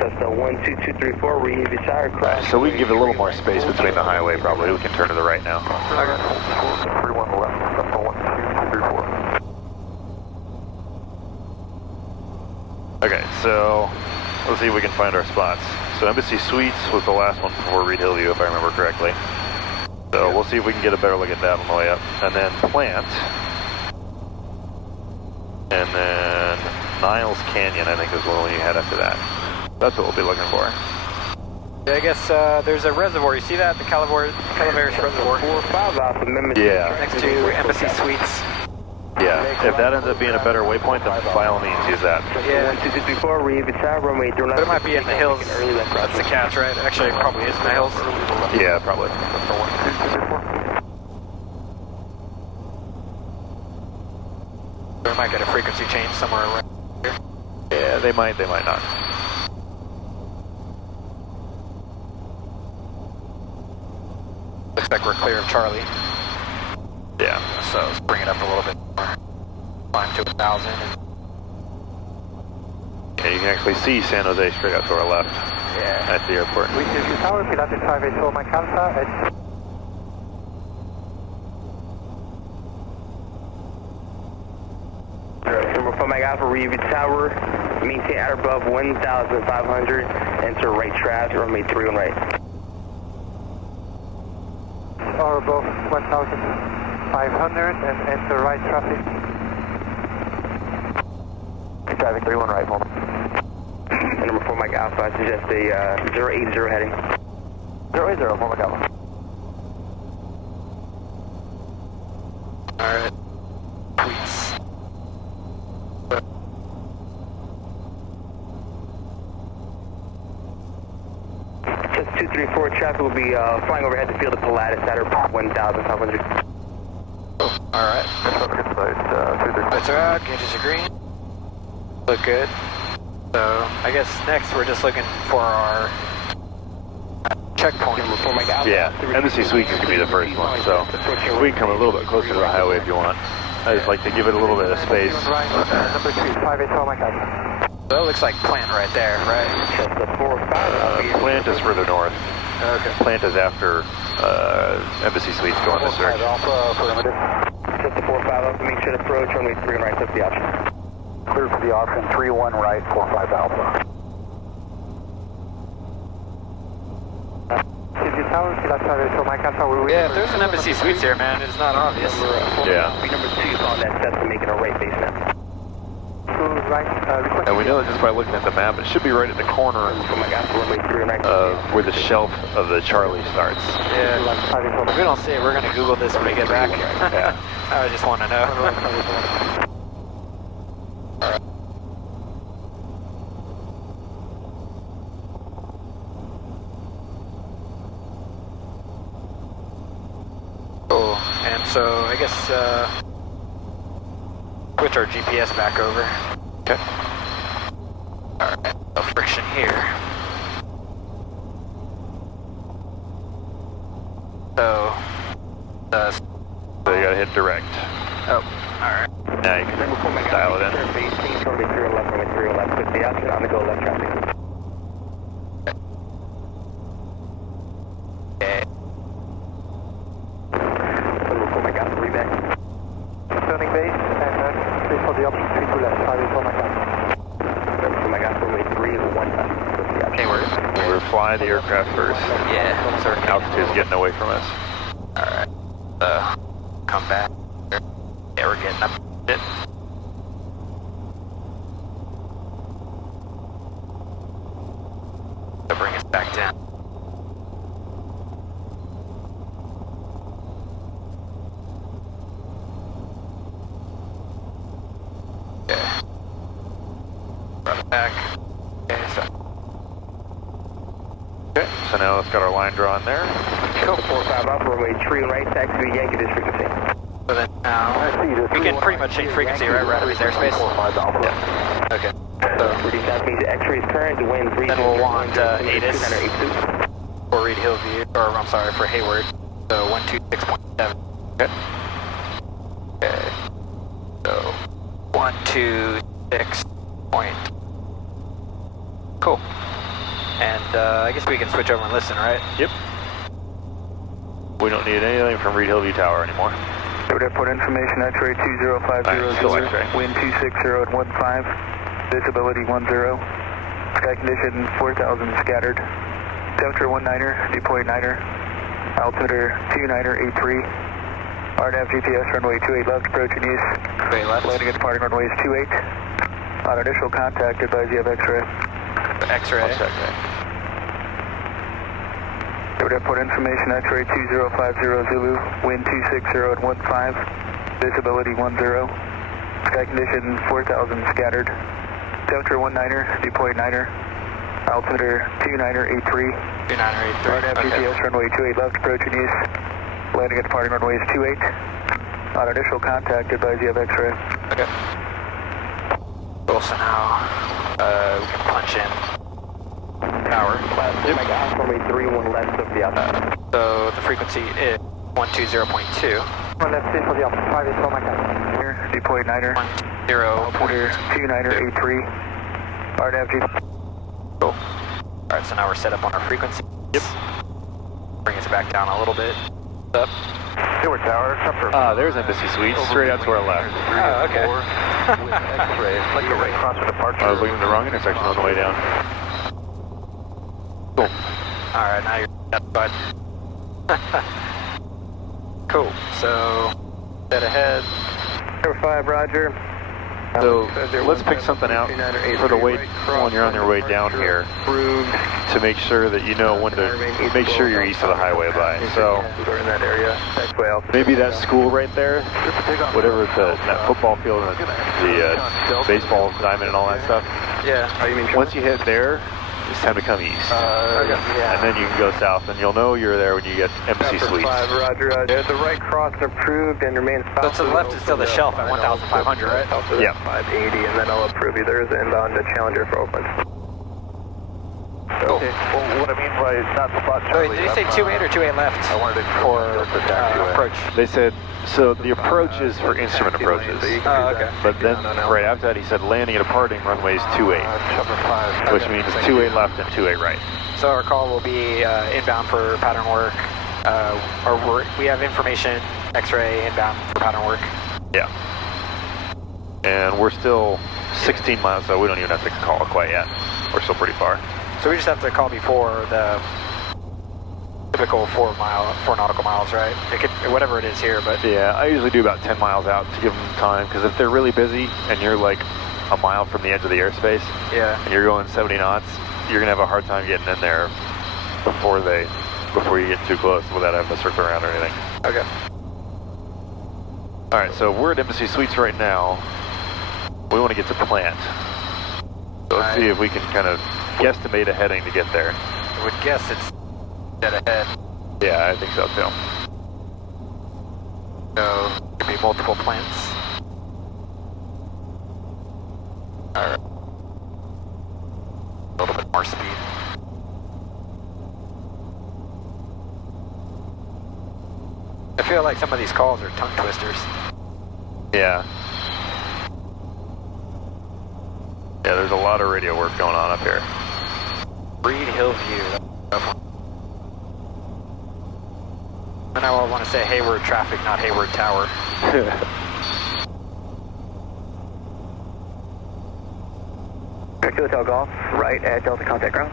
Cessna 12234, reheave tower, cross. So we can give it a little more space between the highway. Probably we can turn to the right now. 31 left, Cessna 12234. Okay, so let's see if we can find our spots. So Embassy Suites was the last one before Reed Hillview, if I remember correctly. So we'll see if we can get a better look at that on the way up. And then Plant. And then Niles Canyon, I think is one we had after that. That's what we'll be looking for. Yeah, I guess there's a reservoir. You see that? The Calaveras Reservoir. 45 Alpha, Memphis. Yeah. Next to Embassy Suites. Yeah, if that ends up being a better waypoint, then by all means use that. Yeah. 1234, re-ATIS tower, runway 39. But it might be in the hills. That's the catch, right? Actually, it probably is in the hills. Yeah, probably. We might get a frequency change somewhere around here. Yeah, they might not. Looks like we're clear of Charlie. Yeah. So let's bring it up a little bit more. Climb to 1,000. Yeah, you can actually see San Jose straight up to our left. Yeah. At the airport. Untitled Tower, Pilates 584 Mike Alpha. Number 4 Mike Alpha, re-ATIS tower, maintain at or above 1,500, enter right traffic, runway 31 right. Or above 1,500 and enter right traffic. Traffic 31 right, hold on. And number 4 Mike Alpha, I suggest a 080 heading. 080, 4 Mike Alpha. Alright. Please. Just 234, traffic will be flying overhead the field of Pilatus at or 1,500. Alright. Lights are out, gauges are green. Look good. So, I guess next we're just looking for our checkpoint. Yeah, Embassy Suites is going to be the first one, so we can come a little bit closer to the highway if you want. I just like to give it a little bit of space. Number 3, 584 Mike Alpha. So it looks like Plant right there, right? Plant is further north. Okay. Plant is after Embassy Suites going this direction. Just the 45 Alpha, make sure to approach, runway 3 right, that's the option. Clear for the option, 31 right, 45 Alpha. Yeah, if there's an Embassy Suites here, man, it's not obvious. Yeah. Number 2 is on that set to make it a right base now. And we know that just by looking at the map, it should be right at the corner of where the shelf of the Charlie starts. Yeah. If we don't see it, we're going to Google this when we get back. Yeah. I just want to know. Cool. And so, I guess, switch our GPS back over. Okay. Alright, no friction here. So you gotta hit direct. Oh, alright. Now you can dial it in. Put the option on the go left traffic. Okay. Turning base and please for the option 3 to left, 584 Mike Alpha. Okay, We're flying the aircraft first. yeah, sort of Altitude's getting away from us. Alright. Come back. Yeah, we're getting up a bit. To bring us back down. Okay. Run it back. Okay, so. Okay, so now it's got our line drawn there. Cool. 45 Alpha, runway 3 right, taxiway Yankee District frequency. So then now, we can pretty much change frequency, right? We're out of his airspace? Yeah. Okay. So, That means the X-rays current, the wind breeze. then we'll want ATIS for Reed Hillview, or I'm sorry, for Hayward. So 126.7. Okay. Okay. So 126 point. Cool. And I guess we can switch over and listen, right? Yep. We don't need anything from Reed Hillview Tower anymore. Airport information, X-ray 2050, Still X-ray. wind 260 at 15, visibility 10, sky condition 4,000 scattered, temperature 19er, dew point 9er, altimeter 29er, 83, RNAV GPS runway 28 left, approaching use, landing and departing runways 28, on initial contact, advise you have X-ray. X-ray. Airport information, X-ray 2050 Zulu, wind 260 at 15, visibility 10, Sky condition 4,000 scattered. Temperature 19er, dew point 9er. Altimeter 29er83. 2983. RHV ATIS, runway 28 left, approach in use. Landing at departing runway is 28. On initial contact, advise you have X-ray. Okay. Cool, so now we can punch in power. Runway 31 left of the outside. So the frequency is 120.2. Left 6 for the Alpha 5 is my time. Here, dew point 9er. 10. Altimeter 29er83. RHV. Cool. Alright, so now we're set up on our frequency. Yep. Bring us back down a little bit. Up. Tower, there's Embassy Suites, straight out to our left. Oh, okay. Let's go right cross for departure. I was looking at the wrong intersection on the way down. Cool. Alright, now you're bud. Cool, so set ahead. Number 5, roger. So let's pick something out for the way when you're on your way down here to make sure that you know when to make sure you're east of the highway by. So maybe that school right there, whatever that football field and the baseball diamond and all that stuff. Yeah. Once you hit there, it's time to come east. And then you can go south, and you'll know you're there when you get Embassy Suites. Roger. There's the right cross approved and remains So to the left is still the shelf at 1,500, right? Yeah. 580, and then I'll approve you. There's inbound to Challenger for Oakland. Cool. Well, what I mean by not spot Wait, did you say 28 or 28 left for approach? They said, so the approach is for instrument approaches. Oh, okay. But then right after that, he said landing and departing runways 28, which means 28 left and 28 right. So our call will be inbound for pattern work, we have information, X-ray inbound for pattern work. Yeah. And we're still 16 miles, so we don't even have to call it quite yet. We're still pretty far. So we just have to call before the typical 4 nautical miles, right? It could, whatever it is here, but Yeah, I usually do about 10 miles out to give them time, because if they're really busy and you're like a mile from the edge of the airspace, yeah. and you're going 70 knots, you're gonna have a hard time getting in there before you get too close without having to circle around or anything. Okay. All right, so we're at Embassy Suites right now. We want to get to plant. So let's see if we can kind of guesstimate a heading to get there. I would guess it's dead ahead. Yeah, I think so too. So could be multiple plants. All right. A little bit more speed. I feel like some of these calls are tongue twisters. Yeah. Yeah, there's a lot of radio work going on up here. Reed Hillview. And I want to say Hayward traffic, not Hayward Tower. Victor Hotel Golf, right at Delta contact ground.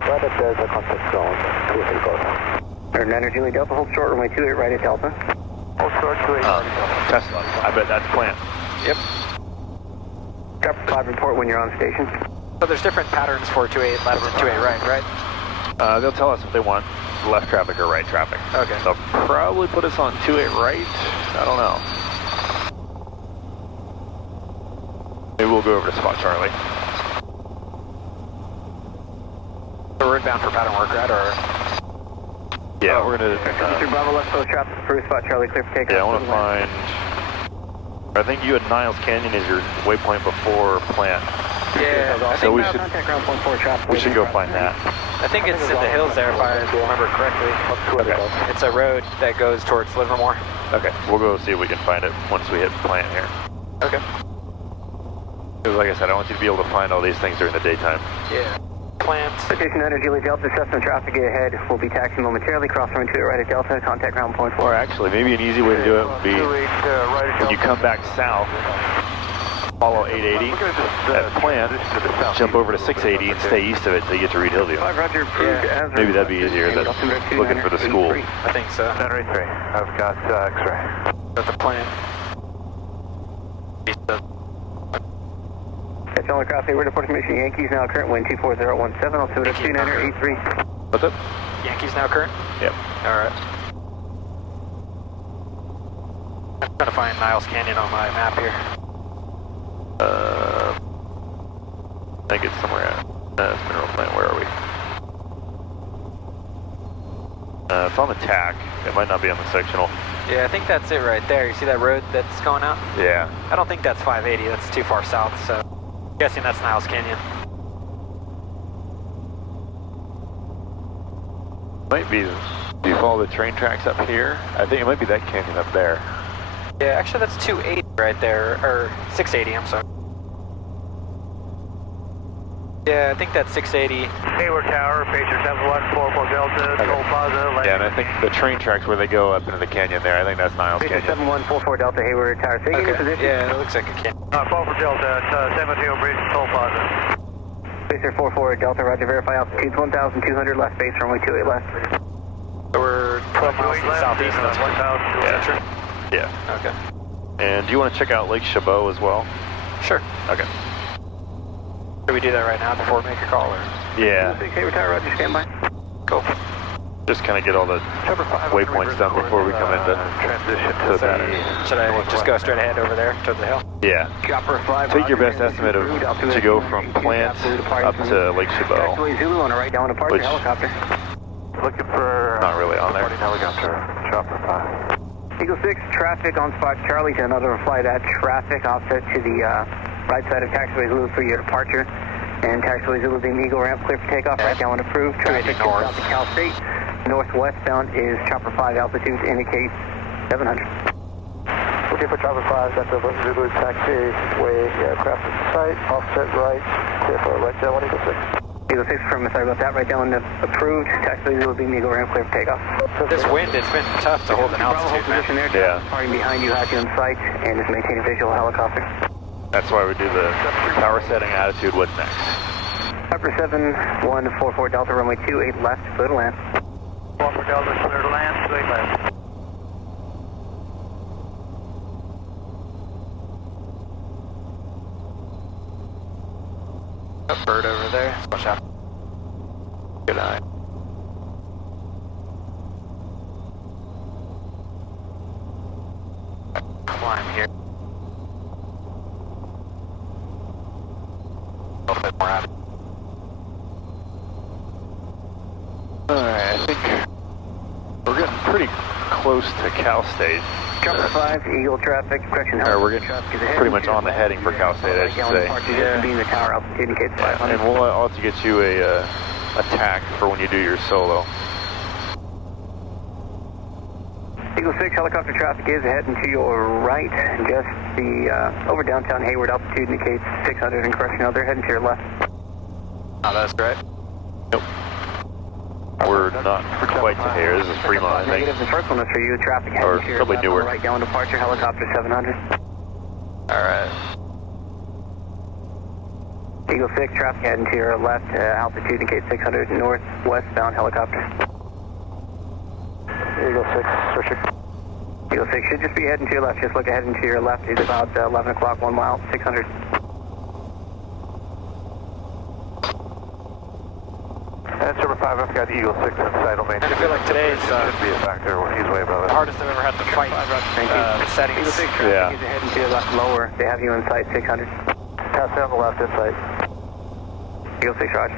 Right at Delta contact ground, 2 Golf. Or 9er Julie Delta, hold short, runway 28 right at Delta. Hold short, 28 Tesla. I bet that's plant. Yep. Drop 5 report when you're on station. So there's different patterns for 28 left and 28 right, right? They'll tell us if they want left traffic or right traffic. Okay. They'll probably put us on 28 right. I don't know. Maybe we'll go over to Spot Charlie. So we're inbound for pattern work, right? Or Yeah, we're gonna. Mr. Bravo, left post traffic for Spot Charlie, clear for takeoff. Yeah, I want to find. I think you had Niles Canyon as your waypoint before plant. yeah, So we should Contact ground 1-4 traffic. we should go find that. I think it's in the hills there, if I remember correctly. Okay. It's a road that goes towards Livermore. Okay, we'll go see if we can find it once we hit plant here. Okay. Because like I said, I want you to be able to find all these things during the daytime. Yeah. Plant. Station 9er Julie Delta, Cessna traffic ahead. We'll be taxiing momentarily. Cross runway 28 right at Delta. Contact ground 1.4. Or actually, maybe an easy way to do it would be when you come back south, follow 880 at plant, jump over to 680 and stay east of it until you get to Reed Hillview. Roger, approved. Yeah. Maybe that'd be easier than looking for the school. I think so. Henry 3, I've got X-ray. That's the plant. Catch all aircraft, Hayward Report Commission Yankees, now current wind 24017, altimeter 29er83. What's up? Yankees now current? Yep. Alright. I'm trying to find Niles Canyon on my map here. I think it's somewhere at mineral plant. Where are we? It's on the TAC. It might not be on the sectional. Yeah, I think that's it right there. You see that road that's going out? Yeah. I don't think that's 580. That's too far south, so I'm guessing that's Niles Canyon. Might be. Do you follow the train tracks up here? I think it might be that canyon up there. Yeah, actually that's 280 right there, or 680, I'm sorry. Yeah, I think that's 680. Hayward Tower, Pacer 7144 Delta, Toll Plaza. Yeah, and I think the train tracks where they go up into the canyon there, I think that's Niles Pacer Canyon. 7144 Delta, Hayward Tower. Stay in your position. Yeah, it looks like a canyon. Fall for Delta, San Mateo Bridge, Toll Plaza. Pacer 44 Delta, roger, verify altitude 1,200 left, base runway 28 left. So we're 12 miles to the southeast, that's 1,200. Yeah. Okay. And do you want to check out Lake Chabot as well? Sure. Okay. Should we do that right now before we make a call, or? Yeah. Hayward Tower, roger, stand by. Cool. Just kind of get all the waypoints done before we come into transition to that. Should I just go straight ahead over there to the hill? Yeah. Chopper 5. Take your best estimate of to go from plant up to Lake Chabot. Taxiway Zulu on a right down departure Which- helicopter. Looking for Not really on there. helicopter, Chopper 5. Eagle 6, traffic on spot Charlie to another fly that traffic offset to the right side of taxiway Zulu for your departure. And taxiway Zulu being Eagle ramp clear for takeoff, right down approved. Traffic north. south to Cal State. Northwestbound is Chopper 5, altitude indicates 700. Okay, for Chopper 5, that's over Zulu taxiway, aircraft in sight, offset right, clear for right down 1 Eagle 6. Eagle 6 from, sorry about that, right down approved. Taxiway Zulu being Eagle ramp clear for takeoff. This wind, it's been tough to hold an altitude, man. Position there, Yeah. party behind you, has you in sight, and is maintaining visual helicopter. That's why we do the power setting attitude. What's next? Chopper 7144 Delta, runway 28 left, clear to land. 4 for Delta, clear to land, straight left. A bird over there. Watch out. Good eye. Climb here. A little bit more out. Alright, I think we're getting pretty close to Cal State. Chopper 5, Eagle traffic, correction. Or we're getting pretty much on the heading for Cal State, I should say. Yeah. Being the tower altitude indicates 500. And I'll have to get you a TAC for when you do your solo. Eagle 6, helicopter traffic is heading to your right. Just the over downtown Hayward altitude indicates 600 and correction. They're heading to your left. Oh, that's right. Nope. We're not quite to here. This is Fremont, I think. Negative, the first one is for you. Traffic heading Or to your probably left newer. on the right down departure. Helicopter 700. Alright. Eagle 6, traffic heading to your left. Altitude indicates 600 northwestbound helicopter. Eagle 6, switcher. Eagle 6 should just be heading to your left. Just look ahead and to your left. It's about 11 o'clock, 1 mile, 600. And Chopper 5, I've got Eagle 6 inside, I'll maintain. I feel like today's should be a factor when he's way above it. the hardest I've ever had to fight settings. Eagle 6, traffic Yeah. is heading to your left lower. They have you in sight, 600. Pass down the left inside. Eagle 6, roger.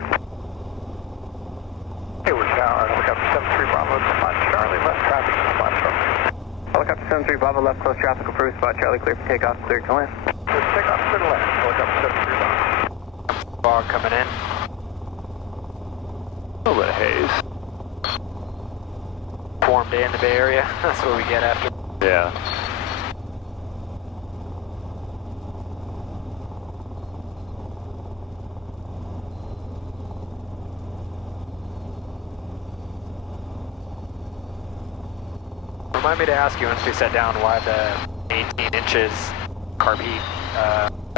Hayward Tower, helicopter 73 Bravo, spot Charlie, left traffic, spot Charlie. Helicopter 73 Bravo, left close traffic approved. Spot Charlie, clear for takeoff, clear to land. Just take off to the left, helicopter 73 Bravo. Fog coming in. A little bit of haze. Warm day in the Bay Area. That's what we get after. Yeah. Remind me to ask you once we set down why the 18 inches carb heat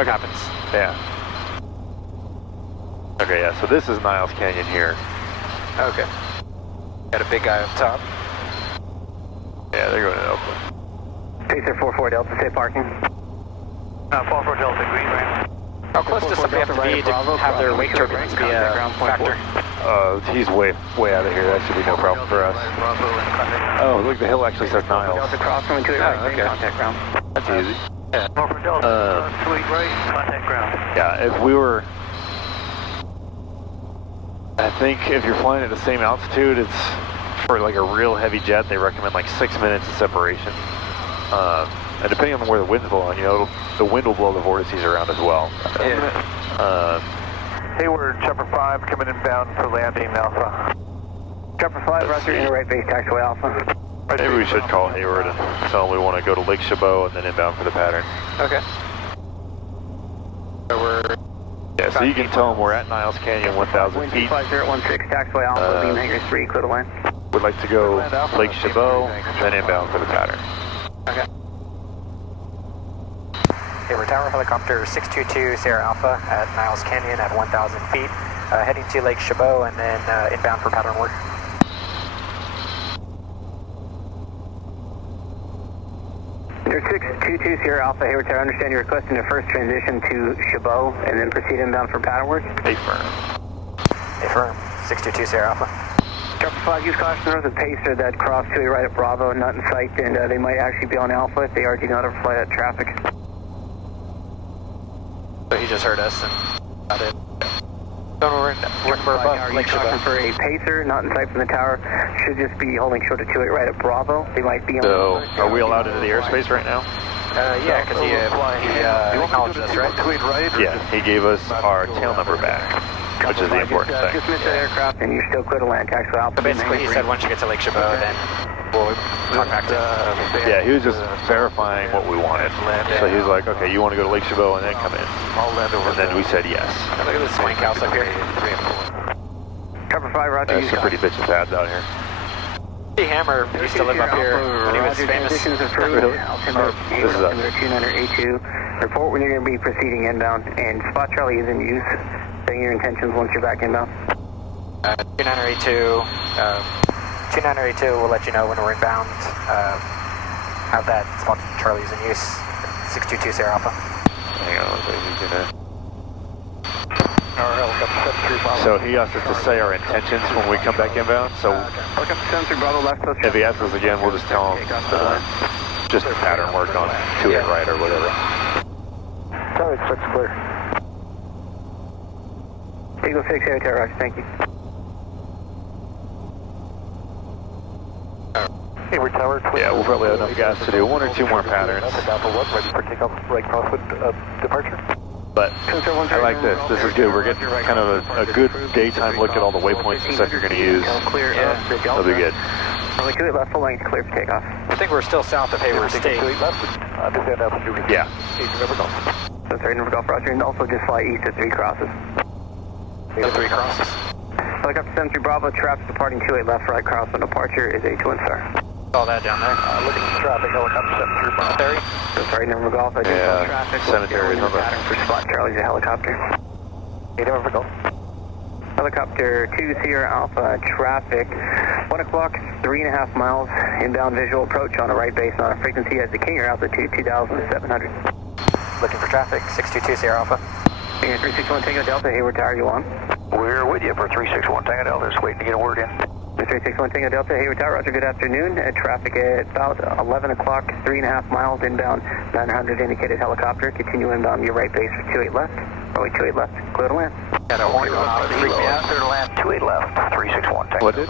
happens. Yeah. Okay, yeah, so this is Niles Canyon here. Okay. Got a big guy up top. Yeah, they're going to Oakland. Pacer 44 Delta, stay parking. 44 Delta, green ramp. How close does somebody have to be to have their wake turbulence be a factor? He's way out of here. That should be no problem for us. Oh, look, the hill actually says Niles. Delta cross from 28 right, okay. contact ground. That's easy. Norfolk Delta, sweet right, contact ground. Yeah, if we were, I think if you're flying at the same altitude, it's for like a real heavy jet, they recommend like 6 minutes of separation. And depending on where the wind's blowing, you know, the wind will blow the vortices around as well. Hayward, Chopper 5, coming inbound for landing, Alpha. Chopper 5, roger, inner right base, taxiway Alpha. Maybe we should call Hayward and tell them we want to go to Lake Chabot and then inbound for the pattern. Okay. So we're... Yeah, so you can tell them we're at Niles Canyon, 1,000 feet. 5016, taxiway Alpha, beam hangar 3, clear to land. Would like to go Lake Chabot, then inbound for the pattern. Okay. Hayward Tower, helicopter 622 Sierra Alpha at Niles Canyon at 1,000 feet, heading to Lake Chabot and then inbound for pattern work. Air 622 Sierra Alpha, Hayward Tower, I understand you're requesting a first transition to Chabot and then proceed inbound for pattern work? Affirm. Affirm, 622 Sierra Alpha. Chopper 5, use caution, there was a pacer that crossed to the right at Bravo, not in sight, and they might actually be on Alpha if they are do not overfly that traffic. So he just heard us and got it. So we're above Lake Chabot. For a pacer, not in sight from the tower, should just be holding short of 28 right at Bravo. They might be on. So, are we allowed into the airspace right now? Yeah, because he acknowledged us, right? Yeah, he gave us our tail number back, which is the important thing. Just missed that aircraft, and you're still clear to land. Taxiway Alpha. So basically, he said once you get to Lake Chabot, then we'll talk back to him. Yeah, he was just verifying what we wanted. So he was like, okay, you want to go to Lake Chabot and then come in. And then we said yes. Look at this swank house up here. Chopper 5, roger. There's some pretty bitchin' pads out here. Hammer used to live up here when he was famous. This is us. 2982. Report when you're going to be proceeding inbound, and Spot Charlie is in use. Saying your intentions once you're back inbound. 2982. 2982 will let you know when we're inbound. Have that Spot Charlie's in use. 622 Sierra Alpha. Hang on, he's gonna... So he asked us to say our intentions when we come back inbound, so if he asks us again, we'll just tell him just a pattern work on 28 right or whatever. Sorry, 6 clear. Eagle 6 Air Tower, roger, thank you. Hayward Tower, yeah, we'll probably have enough gas to do 1 or 2 more patterns. Ready for takeoff, right crosswind departure. But I like this. This is good. We're getting kind of a good daytime look at all the waypoints and stuff you're going to use. That'll be good. Only 28 left, full length, clear for takeoff. I think we're still south of Hayward State. Yeah. So sorry, River Golf, roger, and also just fly east at 3 crosses. 3 crosses. Helicopter 73 Bravo, traffic departing 28 left, right crosswind departure is a twin star. All that down there. Looking for traffic, helicopter 73 Bravo. Cemetery? So sorry, River Golf, I just saw traffic. Cemetery, remember. Pattern for Spot Charlie's a helicopter. River Golf. Helicopter 2 Sierra Alpha, traffic 1 o'clock, 3.5 miles, inbound visual approach on a right base on a frequency at the King Air altitude 2,700. Looking for traffic, 622 Sierra Alpha. 361 Tango Delta, Hayward Tower, you on? We're with you for 361 Tango Delta, just waiting to get a word in. 361 Tango Delta, Hayward Tower, roger, good afternoon. Traffic at about 11 o'clock, 3.5 miles inbound, 900 indicated helicopter. Continue inbound your right base for 28 left. Probably 28 left, clear to land. Got a horn going off. Freak me out, clear to land, 28 left, 361 Tango. What did?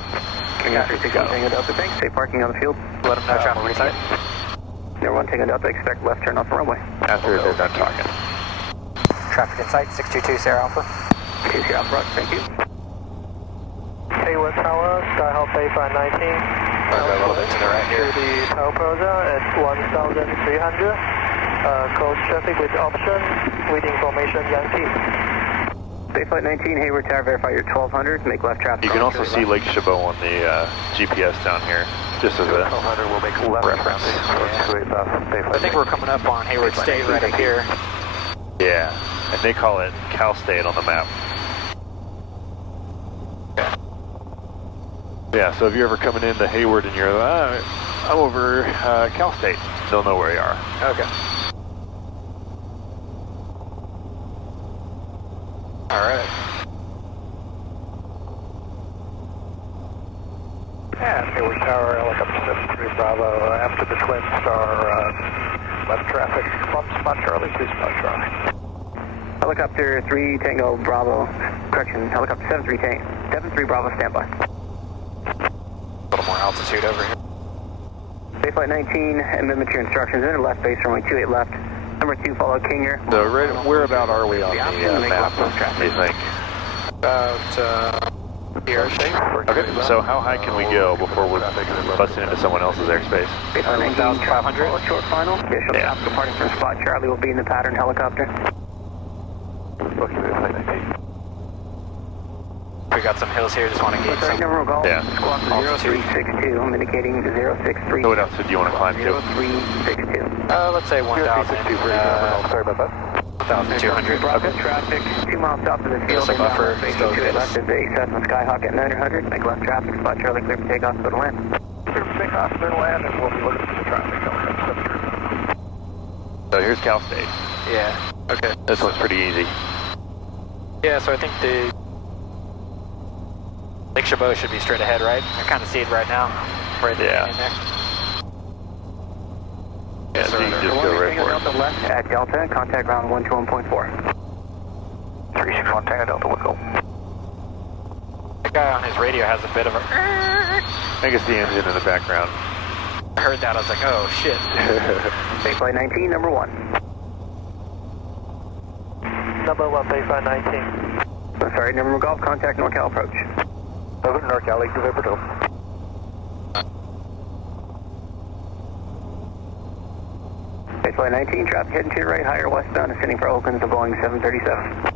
King Air 361 Tango Delta, thanks. Safe parking on the field. Let them know traffic inside. Number 1 Tango Delta, expect left turn off the runway. After they're done talking. Traffic in sight, 622 Sierra Alpha. 2 Sierra Alpha, roger, thank you. Hayward Tower, Skyhawk Bayfront 19. A little bit to the right here. To the Tower Plaza at 1,300. Close traffic with option, waiting formation Yankee. Bayflight 19, Hayward Tower, verify your 1200, make left traffic. You can also see Lake Chabot on the GPS down here, just as a we'll make left reference. I think we're coming up on Hayward State right up here. Yeah, and they call it Cal State on the map. Yeah, so if you're ever coming into Hayward and you're like, I'm over Cal State, they'll know where you are. Okay. Alright. And Hayward Tower, helicopter 73 Bravo, after the Twin Star, left traffic from Spot Charlie to Spot Charlie. Helicopter 3 Tango Bravo, correction, helicopter 73 Bravo, standby. A little more altitude over here. Spaceflight 19, amendment to your instructions, enter left base, runway 28 left. Number 2, follow Kinger. So where about are we on the map, do you think? About here. Okay, so how high can we go before we're busting into someone else's airspace? Spaceflight 1,500. 19, short final. Additional Yeah. traffic departing from Spot Charlie will be in the pattern helicopter. We got some hills here, just want to gauge some. Number golf, Yeah. squawk 0362, I'm indicating 063. So what else do you want to climb to? 0362. Let's say 1,000. Sorry about that. 1,200. Bravo traffic, 2 miles south of the field. There's a buffer, Base still 28 good. left is a Cessna Skyhawk at 900. Make left traffic, Spot Charlie, clear for takeoff, go to land. Clear for takeoff, clear to land, and we'll be looking for the traffic. So here's Cal State. Yeah, okay. This one's pretty easy. Yeah, so I think the Lake Chabot should be straight ahead, right? I kind of see it right now. Right there, Yeah. in there. Yeah, so you can just go right for Delta it. left at Delta, contact ground 121.4. 361 Tango Delta, we'll go. The guy on his radio has a bit of a... I think it's the engine in the background. I heard that, I was like, oh shit. Spaceflight 19, number 1. Number 1, Spaceflight 19. Sorry, number golf, contact NorCal approach. Over to NorCal, Lake November Delta. Spaceflight 19, traffic heading to your right, higher westbound, ascending for Oakland, the Boeing 737.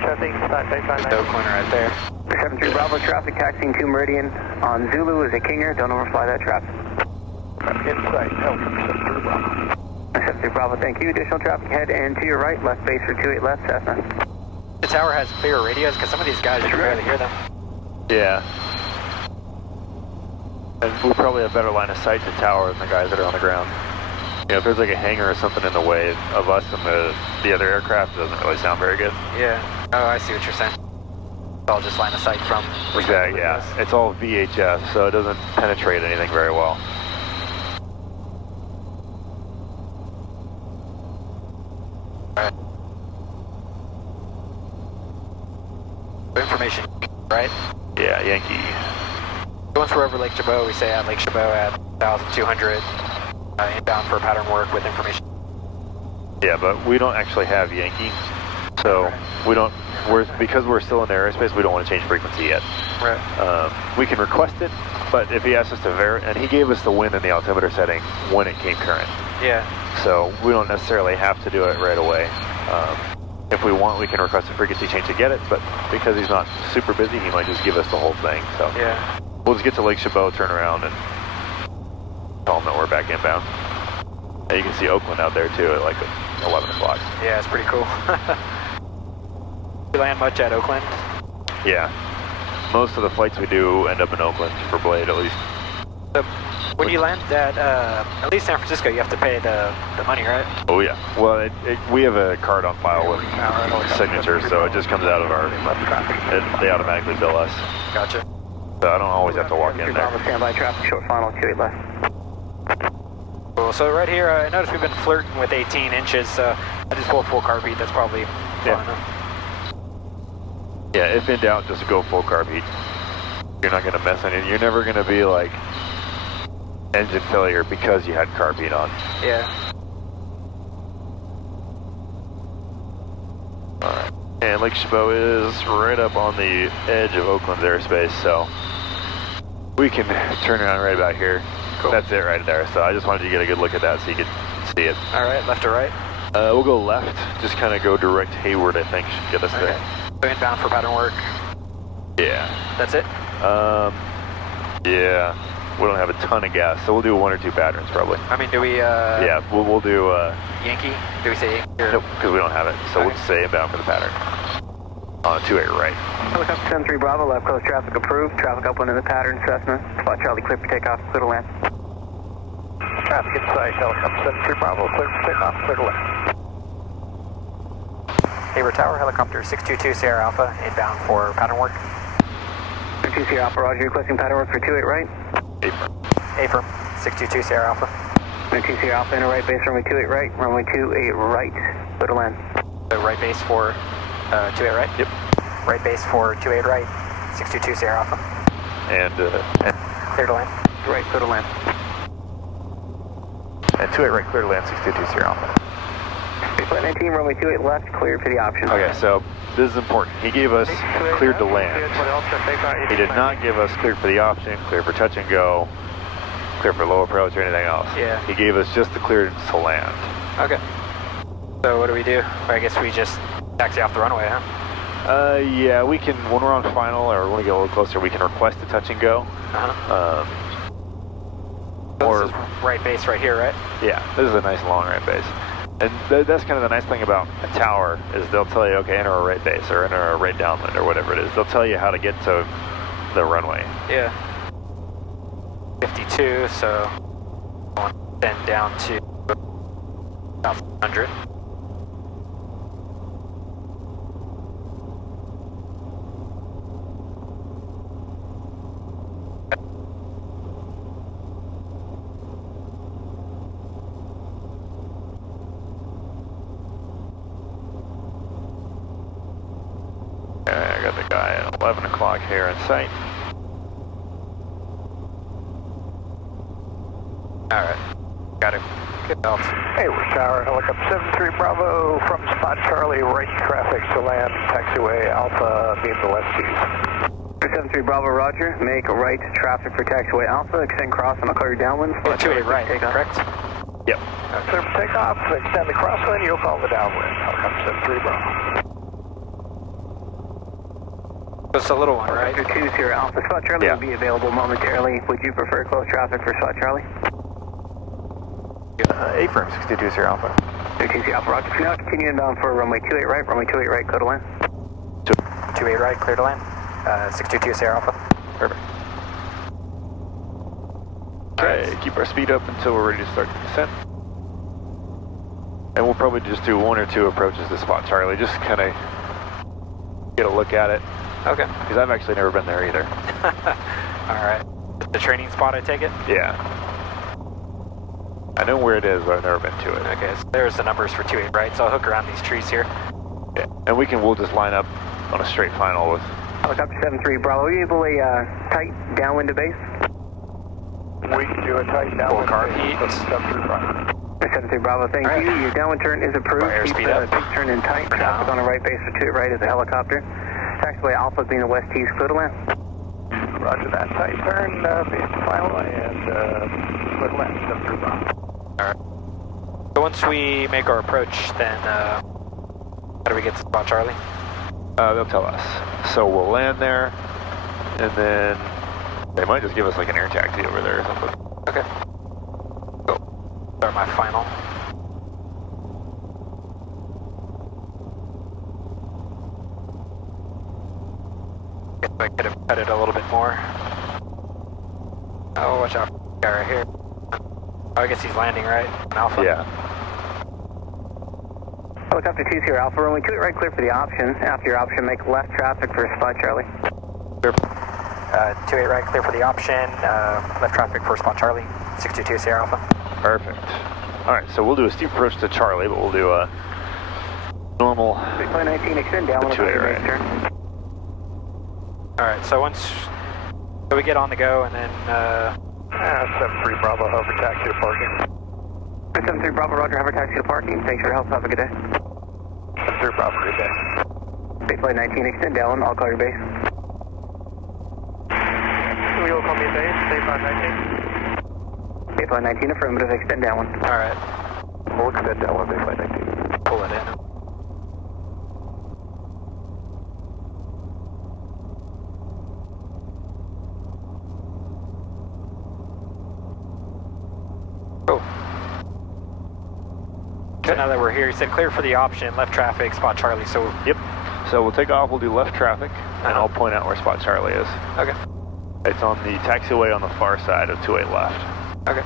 Traffic, Spaceflight 19. Oakland right there. 73 Bravo traffic taxiing to Meridian on Zulu is a Kinger. Don't overfly that traffic. Insight, helicopter 73 Bravo. 73 Bravo, thank you. Additional traffic head and to your right, left base for 28 left, Cessna. The tower has clear radios because some of these guys, you can barely hear them. Yeah. And we'll probably have better line of sight to tower than the guys that are on the ground. You know, if there's like a hangar or something in the way of us and the other aircraft, it doesn't really sound very good. Yeah. Oh, I see what you're saying. It's all just line of sight from... Exactly, yeah. It's all VHF, so it doesn't penetrate anything very well. Information, right? Yeah, Yankee. Once we're over Lake Chabot, we say at Lake Chabot at 1,200, inbound for pattern work with information. Yeah, but we don't actually have Yankee, so we don't. Because we're still in the airspace, we don't want to change frequency yet. Right. We can request it, but if he asks us to and he gave us the wind in the altimeter setting when it came current. Yeah. So we don't necessarily have to do it right away. If we want, we can request a frequency change to get it, but because he's not super busy, he might just give us the whole thing. So yeah, we'll just get to Lake Chabot, turn around, and tell him that we're back inbound. And you can see Oakland out there too at like 11 o'clock. Yeah, it's pretty cool. You land much at Oakland? Yeah. Most of the flights we do end up in Oakland for Blade, at least. So when you land at least San Francisco, you have to pay the money, right? Oh yeah. Well, we have a card on file with signatures, so it just comes out of our. They automatically bill us. Gotcha. So I don't always have to walk in there. Standby traffic, short final, 28 left. Cool. So right here, I noticed we've been flirting with 18 inches. So I just pulled full carb heat. That's probably fine. Yeah, if in doubt, just go full carb heat. You're not going to mess anything. You're never going to be like engine failure because you had carb heat on. Yeah. Alright. And Lake Chabot is right up on the edge of Oakland's airspace, so we can turn around right about here. Cool. That's it right there. So I just wanted you to get a good look at that so you could see it. Alright, left or right? We'll go left. Just kind of go direct Hayward, I think, should get us there. So inbound for pattern work. Yeah. That's it? Yeah. We don't have a ton of gas, so we'll do 1 or 2 patterns probably. I mean, do we, Yeah, we'll do, Yankee? Do we say Yankee? Nope, because we don't have it, so we'll just say inbound for the pattern. On 28 right. Helicopter 73 Bravo, left coast traffic approved. Traffic upwind in the pattern, Cessna. Spot Charlie, clear for takeoff, clear to land. Traffic inside, helicopter 73 Bravo, clear for takeoff, clear to land. Hayward Tower, helicopter 622 Sierra Alpha, inbound for pattern work. 622 Sierra Alpha, roger, requesting pattern work for 28 right. Affirm. Affirm, 622 Sierra Alpha. 2 Alpha in a right base, runway 28 right, runway 28 right, clear to land. So right base for 28 right? Yep. Right base for 28 right, 622 Sierra Alpha. And Clear to land. Right, clear to land. 28 right, clear to land, 622 Sierra Alpha. Flight 19, runway 28 left, cleared for the option. Okay, so this is important. He gave us cleared to land. He did not give us cleared for the option, clear for touch and go, clear for low approach or anything else. Yeah. He gave us just the clearance to land. Okay. So what do we do? I guess we just taxi off the runway, huh? Yeah, we can, when we're on final or when we get a little closer, we can request a touch and go. So this is right base right here, right? Yeah, this is a nice long right base. And that's kind of the nice thing about a tower is they'll tell you, okay, enter a right base or enter a right downwind or whatever it is. They'll tell you how to get to the runway. Yeah. 52, so then down to about 100. I got the guy at 11 o'clock here in sight. Alright. Got it. Good belt. Hey, we're Tower, helicopter 73 Bravo from spot Charlie, right traffic to land, taxiway Alpha, beam the west east. 73 Bravo, roger. Make right traffic for taxiway Alpha, extend cross and I'll call you downwind. 28 right, correct? Yep. Clear for takeoff, extend the crosswind, you'll call the downwind, helicopter 73 Bravo. It's a little one, right? Vector 2 Sierra Alpha, spot Charlie will be available momentarily. Would you prefer close traffic for spot Charlie? A-frame, 62 Sierra Alpha. 2 Sierra Alpha, roger. Now continue inbound for runway 28 right, runway 28 right, clear to land. 28 right, clear to land. 622 Sierra Alpha. Perfect. Okay, keep our speed up until we're ready to start the descent. And we'll probably just do 1 or 2 approaches to spot Charlie, just kind of get a look at it. Okay. Because I've actually never been there either. Alright. The training spot, I take it? Yeah. I know where it is, but I've never been to it. Okay, so there's the numbers for 28 right, so I'll hook around these trees here. Yeah, and we'll just line up on a straight final with... Helicopter 73 Bravo, are you able to tight downwind to base? We can do a tight downwind. Full carb heat. 73 Bravo, thank you. Your downwind turn is approved. Airspeed up. Keep turn in tight. Traffic on the right base for 28 right is a helicopter. Taxiway Alpha being the west east, clear to land. Roger that, tight turn, base to final, and clear to land, 73 Bravo. Alright. So once we make our approach, then how do we get to spot Charlie? They'll tell us. So we'll land there, and then they might just give us like an air taxi over there or something. Okay. Go. Start my final. Guess I could have cut it a little bit more. Oh, watch out for the guy right here. Oh, I guess he's landing right on Alpha. Yeah. Helicopter 2 Sierra Alpha, runway 28 right, clear for the option. After your option, make left traffic for spot Charlie. Clear. 28 right, clear for the option. Left traffic for spot Charlie. 622 Sierra Alpha. Perfect. Alright, so we'll do a steep approach to Charlie, but we'll do a normal... 6.19, extend down on the right. turn. Alright, so once we get on the go and then 73 Bravo, hover taxi to parking. 73 Bravo, roger, hover taxi to parking. Thanks for your help, have a good day. 73 Bravo, good day. Flight 19, extend down, I'll call your base. You will call me base, Flight 19. Flight 19, affirmative, extend down. alright, We'll extend down, Flight 19. pull it in. Cool. So now that we're here, you said clear for the option, left traffic, spot Charlie, so... Yep. So we'll take off, we'll do left traffic, and I'll point out where spot Charlie is. Okay. It's on the taxiway on the far side of 28 left. Okay.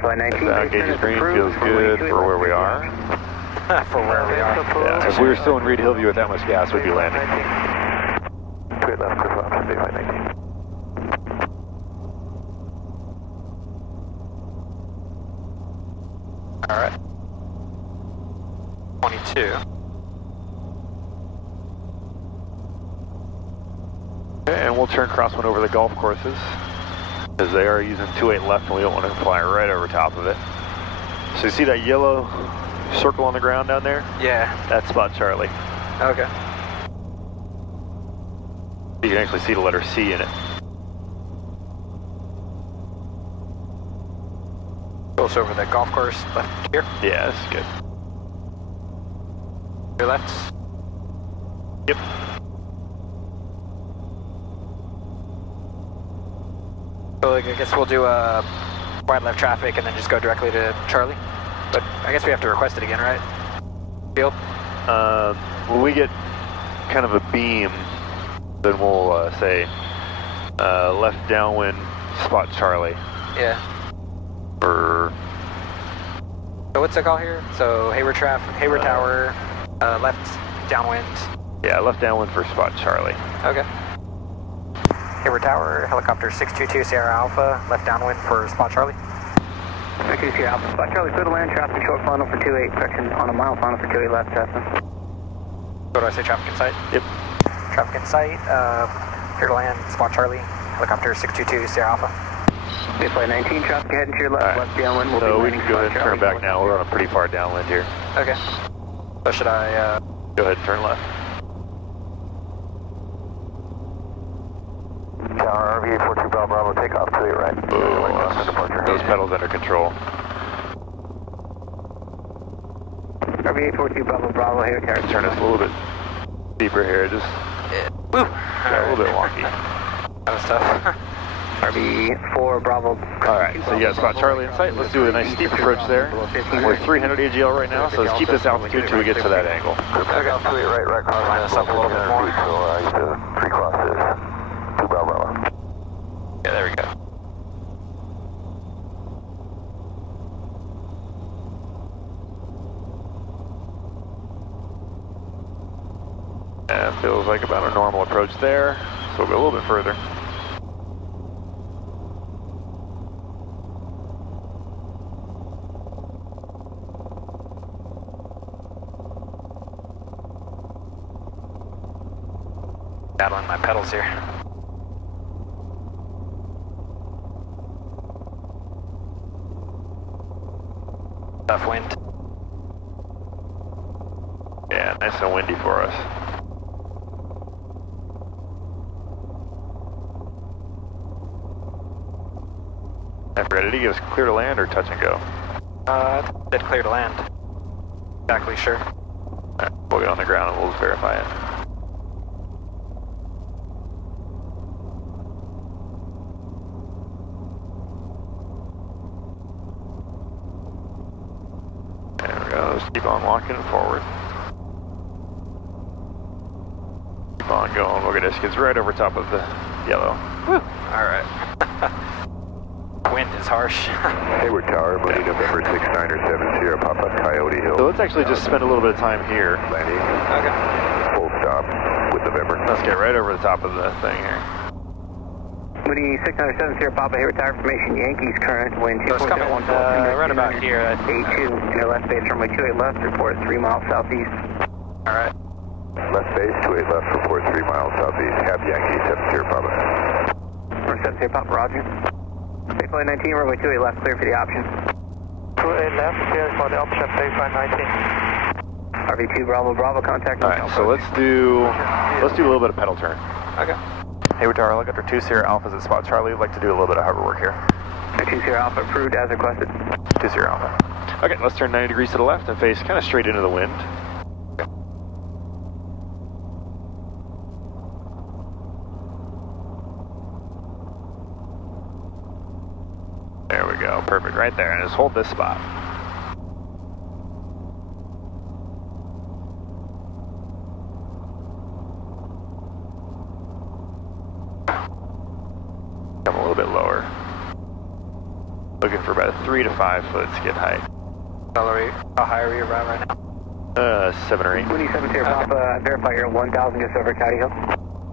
Flight 19, Gauges green feels good for where we are. For where we are. Yeah, if we were still in Reed Hillview with that much gas, we'd be landing. 28 left, clear for option, Flight 19. 2. Okay, and we'll turn crosswind over the golf courses, because they are using 28 left and we don't want to fly right over top of it. So you see that yellow circle on the ground down there? Yeah. That's spot Charlie. Okay. You can actually see the letter C in it. Goes over the golf course left here. Yeah, that's good. Your left. Yep. So I guess we'll do a wide left traffic and then just go directly to Charlie. But I guess we have to request it again, right? Field? When we get kind of a beam, then we'll say left downwind, spot Charlie. Yeah. Or so what's the call here? So Hayward Tower, left downwind. Yeah, left downwind for spot Charlie. Okay. Hayward Tower, helicopter 622 Sierra Alpha, left downwind for spot Charlie. 622 Sierra Alpha, spot Charlie, clear to land, traffic short final for 28, correction on a mile final for 28 left, Cessna. What do I say, traffic in sight? Yep. Traffic in sight, clear to land, spot Charlie, helicopter 622 Sierra Alpha. Flight 19, traffic heading to your left, left downwind. We'll So be we can go ahead and turn back now. We're on a pretty far downwind here. Okay. So should I, Go ahead and turn left. Tower RV 42 Bravo, takeoff to your right. Those pedals under control. RV 42 Bravo, here, Tower. Turn us a little bit deeper here. Just woo! a little bit wonky. That was tough. RV4 Bravo. Alright, so you got spot Charlie in sight. Let's do a nice steep approach there. We're 300 AGL right now, so let's keep this altitude until we get to that angle. Okay. To your right, cross. Line us up a little bit more. So, 3 crosses. 2 Bravo. Yeah, there we go. And feels like about a normal approach there, so we'll go a little bit further. Battling my pedals here. Tough wind. Yeah, nice and windy for us. And Brett, did he give us clear to land or touch and go? Did clear to land. Exactly sure. Alright, we'll get on the ground and we'll verify it. There we go, just keep on walking forward. Keep on going, we'll get this kids right over top of the yellow. Woo! Alright. Wind is harsh. Hayward Tower, Monday, November 6970, Sierra Papa, Coyote Hill. So let's actually just spend a little bit of time here. Landing. Okay. Full stop with November. Let's get right over the top of the thing here. Moody 607 Sierra Papa, Hayward Tower formation, Yankees current, wind So it's coming 2.1. right about here. 82, inner left base, runway 28 left, report 3 miles southeast. Alright. Left base, 28 left, report 3 miles southeast. Cap Yankee, 7 Sierra Papa. 7 Sierra Papa, roger. Flight 19, runway 28 left, clear for the option. 28 left, clear for the option, baseline 19. RV2 Bravo, contact. Alright, so let's do a little bit of pedal turn. Okay. Hayward Tower, helicopter 2 Sierra Alpha's at spot Charlie. We'd like to do a little bit of hover work here. 2 Sierra Alpha approved as requested. 2 Sierra Alpha. Okay, let's turn 90 degrees to the left and face kind of straight into the wind. There we go, perfect, right there, and just hold this spot. Come a little bit lower. Looking for about 3 to 5 foot skid height. How high are we around right now? 7 or 8. Moody 7 Sierra Papa, verify you're 1,000 just over Coyote Hill.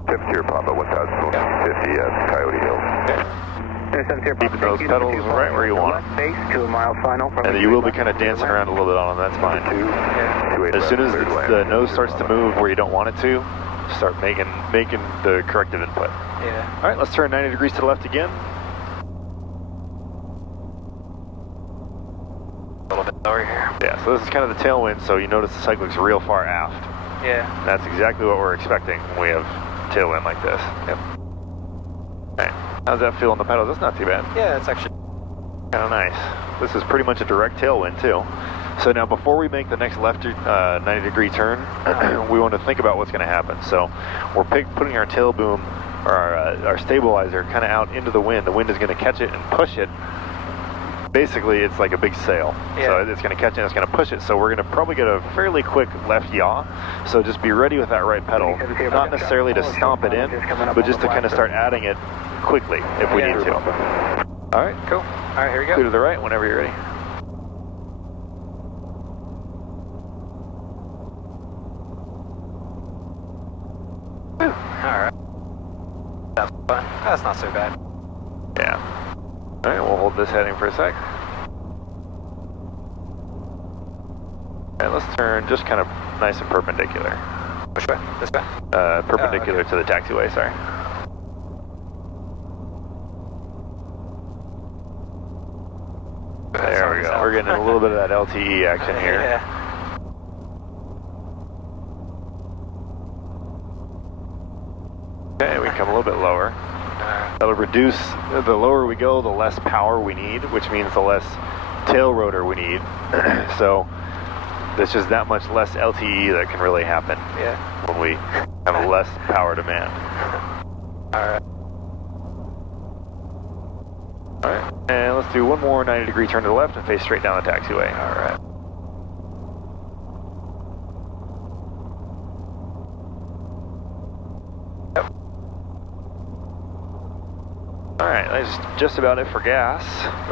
7 Sierra Papa, 1050 at Coyote Hill. Okay. Keeping those pedals right where you want them. Base, 2 miles final. And you will be kind of dancing around a little bit on them, that's fine. As soon as the nose starts to move where you don't want it to, start making the corrective input. Yeah. All right, let's turn 90 degrees to the left again. A little bit lower here. Yeah, so this is kind of the tailwind, so you notice the cyclic's real far aft. Yeah. That's exactly what we're expecting when we have tailwind like this. Yep. All right, how's that feel on the pedals? That's not too bad. Yeah, it's actually kind of nice. This is pretty much a direct tailwind too. So now before we make the next left 90 degree turn, we want to think about what's going to happen. So we're putting our tail boom, or our stabilizer kind of out into the wind. The wind is going to catch it and push it. Basically, it's like a big sail. Yeah. So it's going to catch it and it's going to push it. So we're going to probably get a fairly quick left yaw. So just be ready with that right pedal. Not necessarily to stomp it in, but just to kind of start adding it quickly if we need to. All right, cool. All right, here we go. Clear to the right whenever you're ready. Alright. That's fun. That's not so bad. Yeah. Alright, we'll hold this heading for a sec. Alright, let's turn just kind of nice and perpendicular. Which way? This way? Perpendicular to the taxiway, sorry. There we go. We're getting a little bit of that LTE action here. Yeah. Okay, we come a little bit lower. That'll reduce, the lower we go, the less power we need, which means the less tail rotor we need. So there's just that much less LTE that can really happen when we have less power demand. Alright. Alright, and let's do one more 90 degree turn to the left and face straight down the taxiway. Alright. Alright, that's just about it for gas.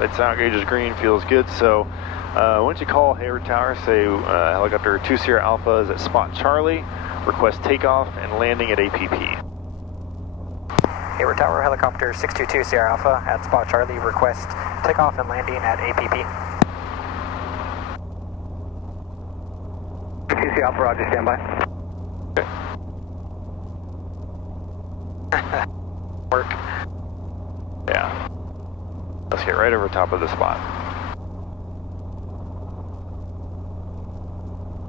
Its out gauge is green, feels good. So why don't you call Hayward Tower, say helicopter 2 Sierra Alpha is at spot Charlie, request takeoff and landing at APP. Hayward Tower, helicopter 622 Sierra Alpha at spot Charlie, request takeoff and landing at APP. 2 Sierra Alpha, roger, standby. Work. Yeah. Let's get right over top of the spot.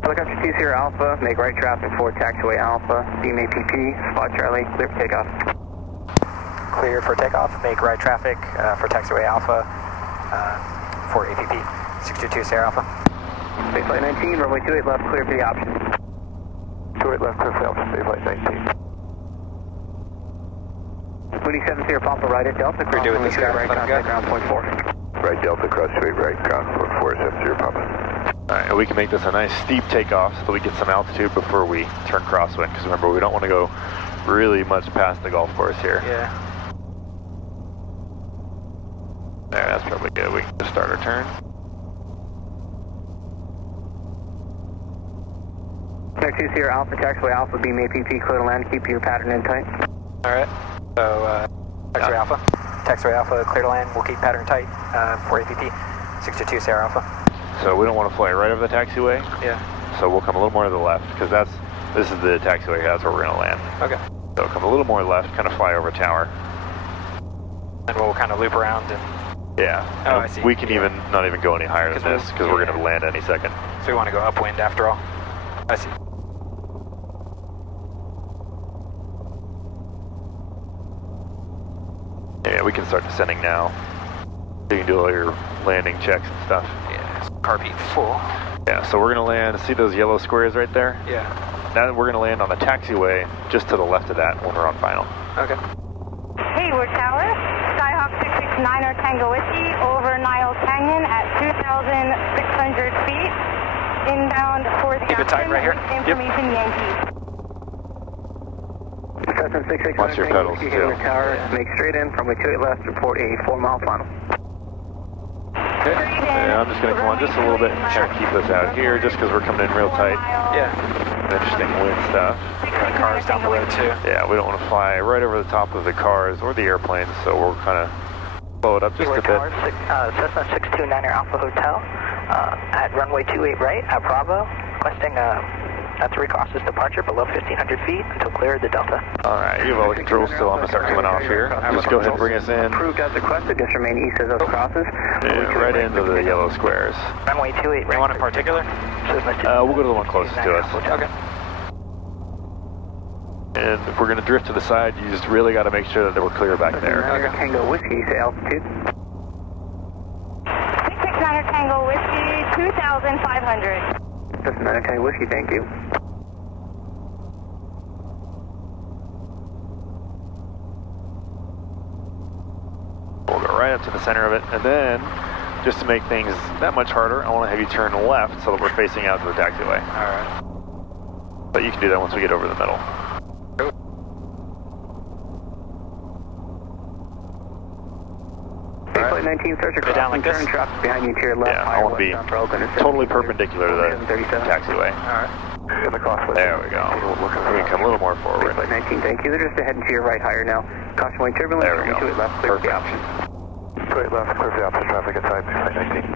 Helicopter 2 Sierra Alpha, make right traffic for taxiway Alpha, beam APP, spot Charlie, clear for takeoff. Clear for takeoff, make right traffic for taxiway Alpha for APP, 622 Sierra Alpha. Spaceflight 19, runway 28 left, clear for the option. 28 left, clear for Alpha, spaceflight 19. Moody 7 Sierra Papa, right at Delta, cross doing this guy, right, let him contact go. ground point 4. Right Delta, cross straight right, ground 447 Papa. Alright, and we can make this a nice steep takeoff so that we get some altitude before we turn crosswind, because remember, we don't want to go really much past the golf course here. Yeah. There, that's probably good. We can just start our turn. Connect 2 Sierra Alpha, taxiway Alpha, beam APP, clear to land, keep your pattern in tight. Alright, so taxiway Alpha. Taxiway Alpha, clear to land, we'll keep pattern tight for APP, 622 Sierra Alpha. So we don't want to fly right over the taxiway. Yeah. So we'll come a little more to the left, because this is the taxiway, that's where we're going to land. Okay. So come a little more left, kind of fly over tower. And we'll kind of loop around and... Yeah. Oh, I see. We can even not even go any higher than this, because we're going to land any second. So we want to go upwind after all. I see. Yeah, we can start descending now. So you can do all your landing checks and stuff. Yeah, car beat full. Yeah, so we're going to land, see those yellow squares right there? Yeah. Now we're going to land on the taxiway just to the left of that when we're on final. Okay. Hayward Tower, Skyhawk 669er Tango Whiskey over Nile Canyon at 2,600 feet. Inbound for the Keep it tight right here. Information Yankee. Cessna 669 Watch your pedals, too. Hayward Tower, make straight in, runway 28 left, report a 4-mile final. Okay. And I'm just going to come on just a little bit and try to keep this out here just because we're coming in real tight. Yeah. Interesting wind stuff. Got cars down below too. Yeah, we don't want to fly right over the top of the cars or the airplanes, so we'll kind of Blow it up just a bit. Tower, Cessna 629er Alpha Hotel at runway 28 right at Bravo, requesting a 3 crosses departure below 1,500 feet until clear of the Delta. Alright, you have all the controls still. I'm going to start coming off here. Just go ahead and bring us in. Approved as requested, just remain east of those crosses. Yeah, right into the yellow squares. Runway 28 right. Anyone in particular? We'll go to the one closest to us. Okay. And if we're going to drift to the side, you just really got to make sure that we're clear back there. Tango Whiskey, say altitude. 669er Tango Whiskey, 2,500. That's 9 Tango Whiskey, thank you. We'll go right up to the center of it, and then, just to make things that much harder, I want to have you turn left so that we're facing out to the taxiway. Alright. But you can do that once we get over the middle. Flight 19, search across down like this? turn traffic behind you to your left. Yeah, I want to be totally perpendicular to the taxiway. Alright. In the crosswind. There we go. We can come a little more forward. Flight 19, thank you. They're just ahead to your right higher now. Caution wing turbulence. There we go. To it left, clear the Perfect. option. Straight left, clear the opposite traffic at type, flight 19.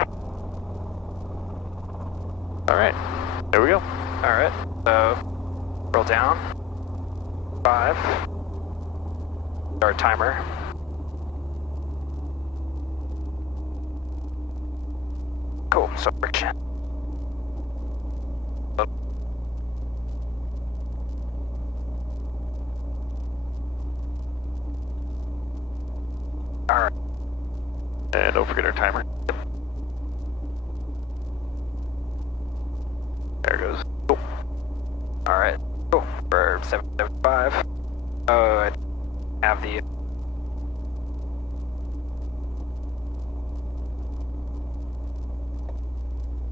Alright, there we go. Alright. So, roll down. 5. Start timer. Cool, so friction. Alright. And don't forget our timer. There it goes. Cool. Alright. Cool. For 775. Oh, I have the...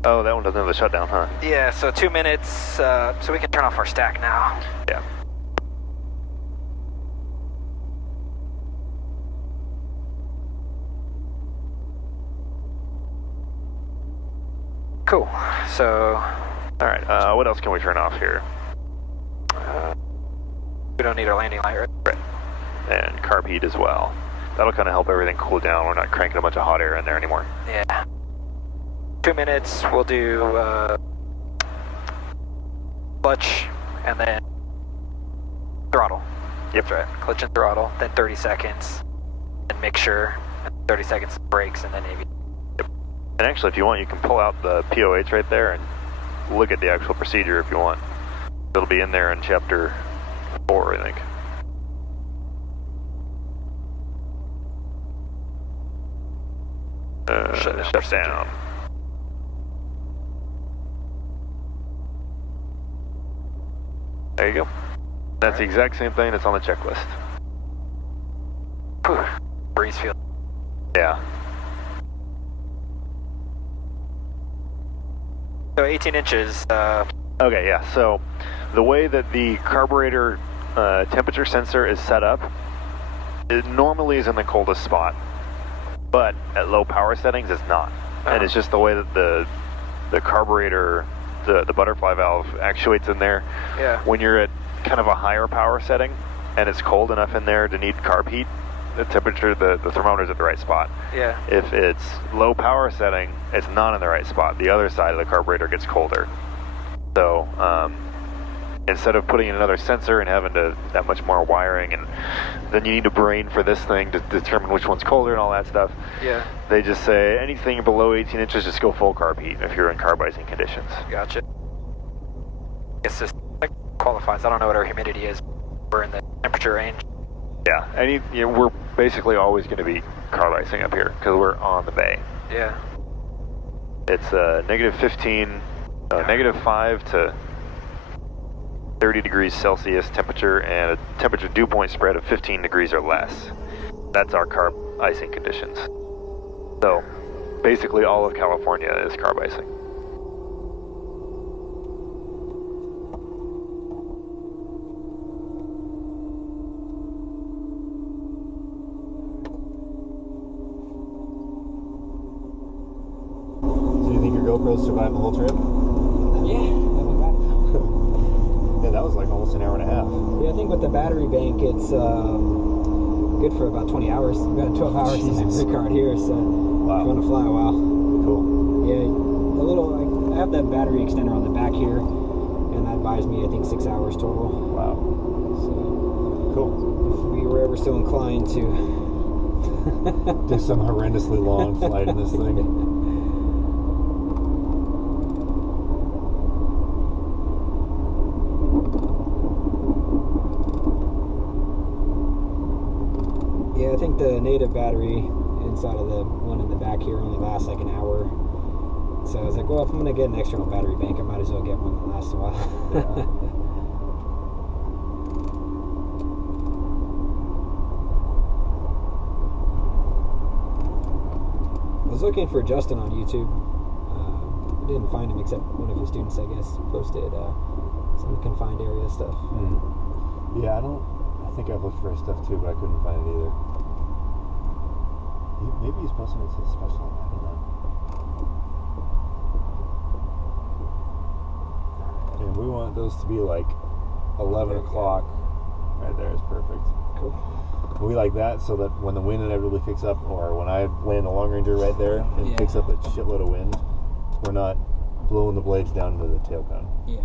Oh, that one doesn't have the shutdown, huh? Yeah, so 2 minutes, so we can turn off our stack now. Yeah. Cool. So, Alright, what else can we turn off here? we don't need our landing light, right? And carb heat as well. That'll kind of help everything cool down. We're not cranking a bunch of hot air in there anymore. Yeah. 2 minutes, we'll do clutch and then throttle. Yep. That's right. Clutch and throttle, then 30 seconds, and make sure, 30 seconds brakes, and then maybe. Yep. And actually, if you want, you can pull out the POH right there and look at the actual procedure if you want. It'll be in there in chapter 4, I think. Shut down. There you go. That's the exact same thing that's on the checklist. Whew. Breeze field. Yeah. So 18 inches. Okay, yeah. So the way that the carburetor temperature sensor is set up, it normally is in the coldest spot, but at low power settings, it's not. And it's just the way that the carburetor, the butterfly valve actuates in there. Yeah. When you're at kind of a higher power setting and it's cold enough in there to need carb heat, the temperature, the thermometer's at the right spot. Yeah. If it's low power setting, it's not in the right spot. The other side of the carburetor gets colder. So instead of putting in another sensor and having that much more wiring, and then you need a brain for this thing to determine which one's colder and all that stuff. Yeah. They just say anything below 18 inches, just go full carb heat if you're in carb icing conditions. Gotcha. It's just like qualifies. I don't know what our humidity is. We're in the temperature range. Yeah, we're basically always going to be carb icing up here because we're on the bay. Yeah. It's negative 15, negative 5 to 30 degrees Celsius temperature and a temperature dew point spread of 15 degrees or less. That's our carb icing conditions. So basically all of California is carb icing. So you think your GoPros survived the whole trip? Yeah, Yeah, that was like almost an hour and a half. I think with the battery bank, it's good good for about 20 hours. We've got 12 hours in the card here, so Wow. if you want to fly a while. Cool. Yeah, the little, I have that battery extender on the back here, and that buys me, I think, 6 hours total. Wow. So, Cool. if we were ever so inclined to do some horrendously long flight in this thing. Yeah, I think the native battery inside of the one in the back here only lasts like an hour. So I was like, well, if I'm going to get an external battery bank, I might as well get one that lasts a while. Yeah. I was looking for Justin on YouTube. I didn't find him except one of his students, I guess, posted some confined area stuff. Yeah, I think I've looked for his stuff too, but I couldn't find it either. Maybe he's posting it to the special. I don't know. And we want those to be like 11 o'clock. Right there is perfect. Cool. We like that so that when the wind inevitably picks up, or when I land a long ranger right there and picks up a shitload of wind, we're not blowing the blades down into the tail cone. Yeah.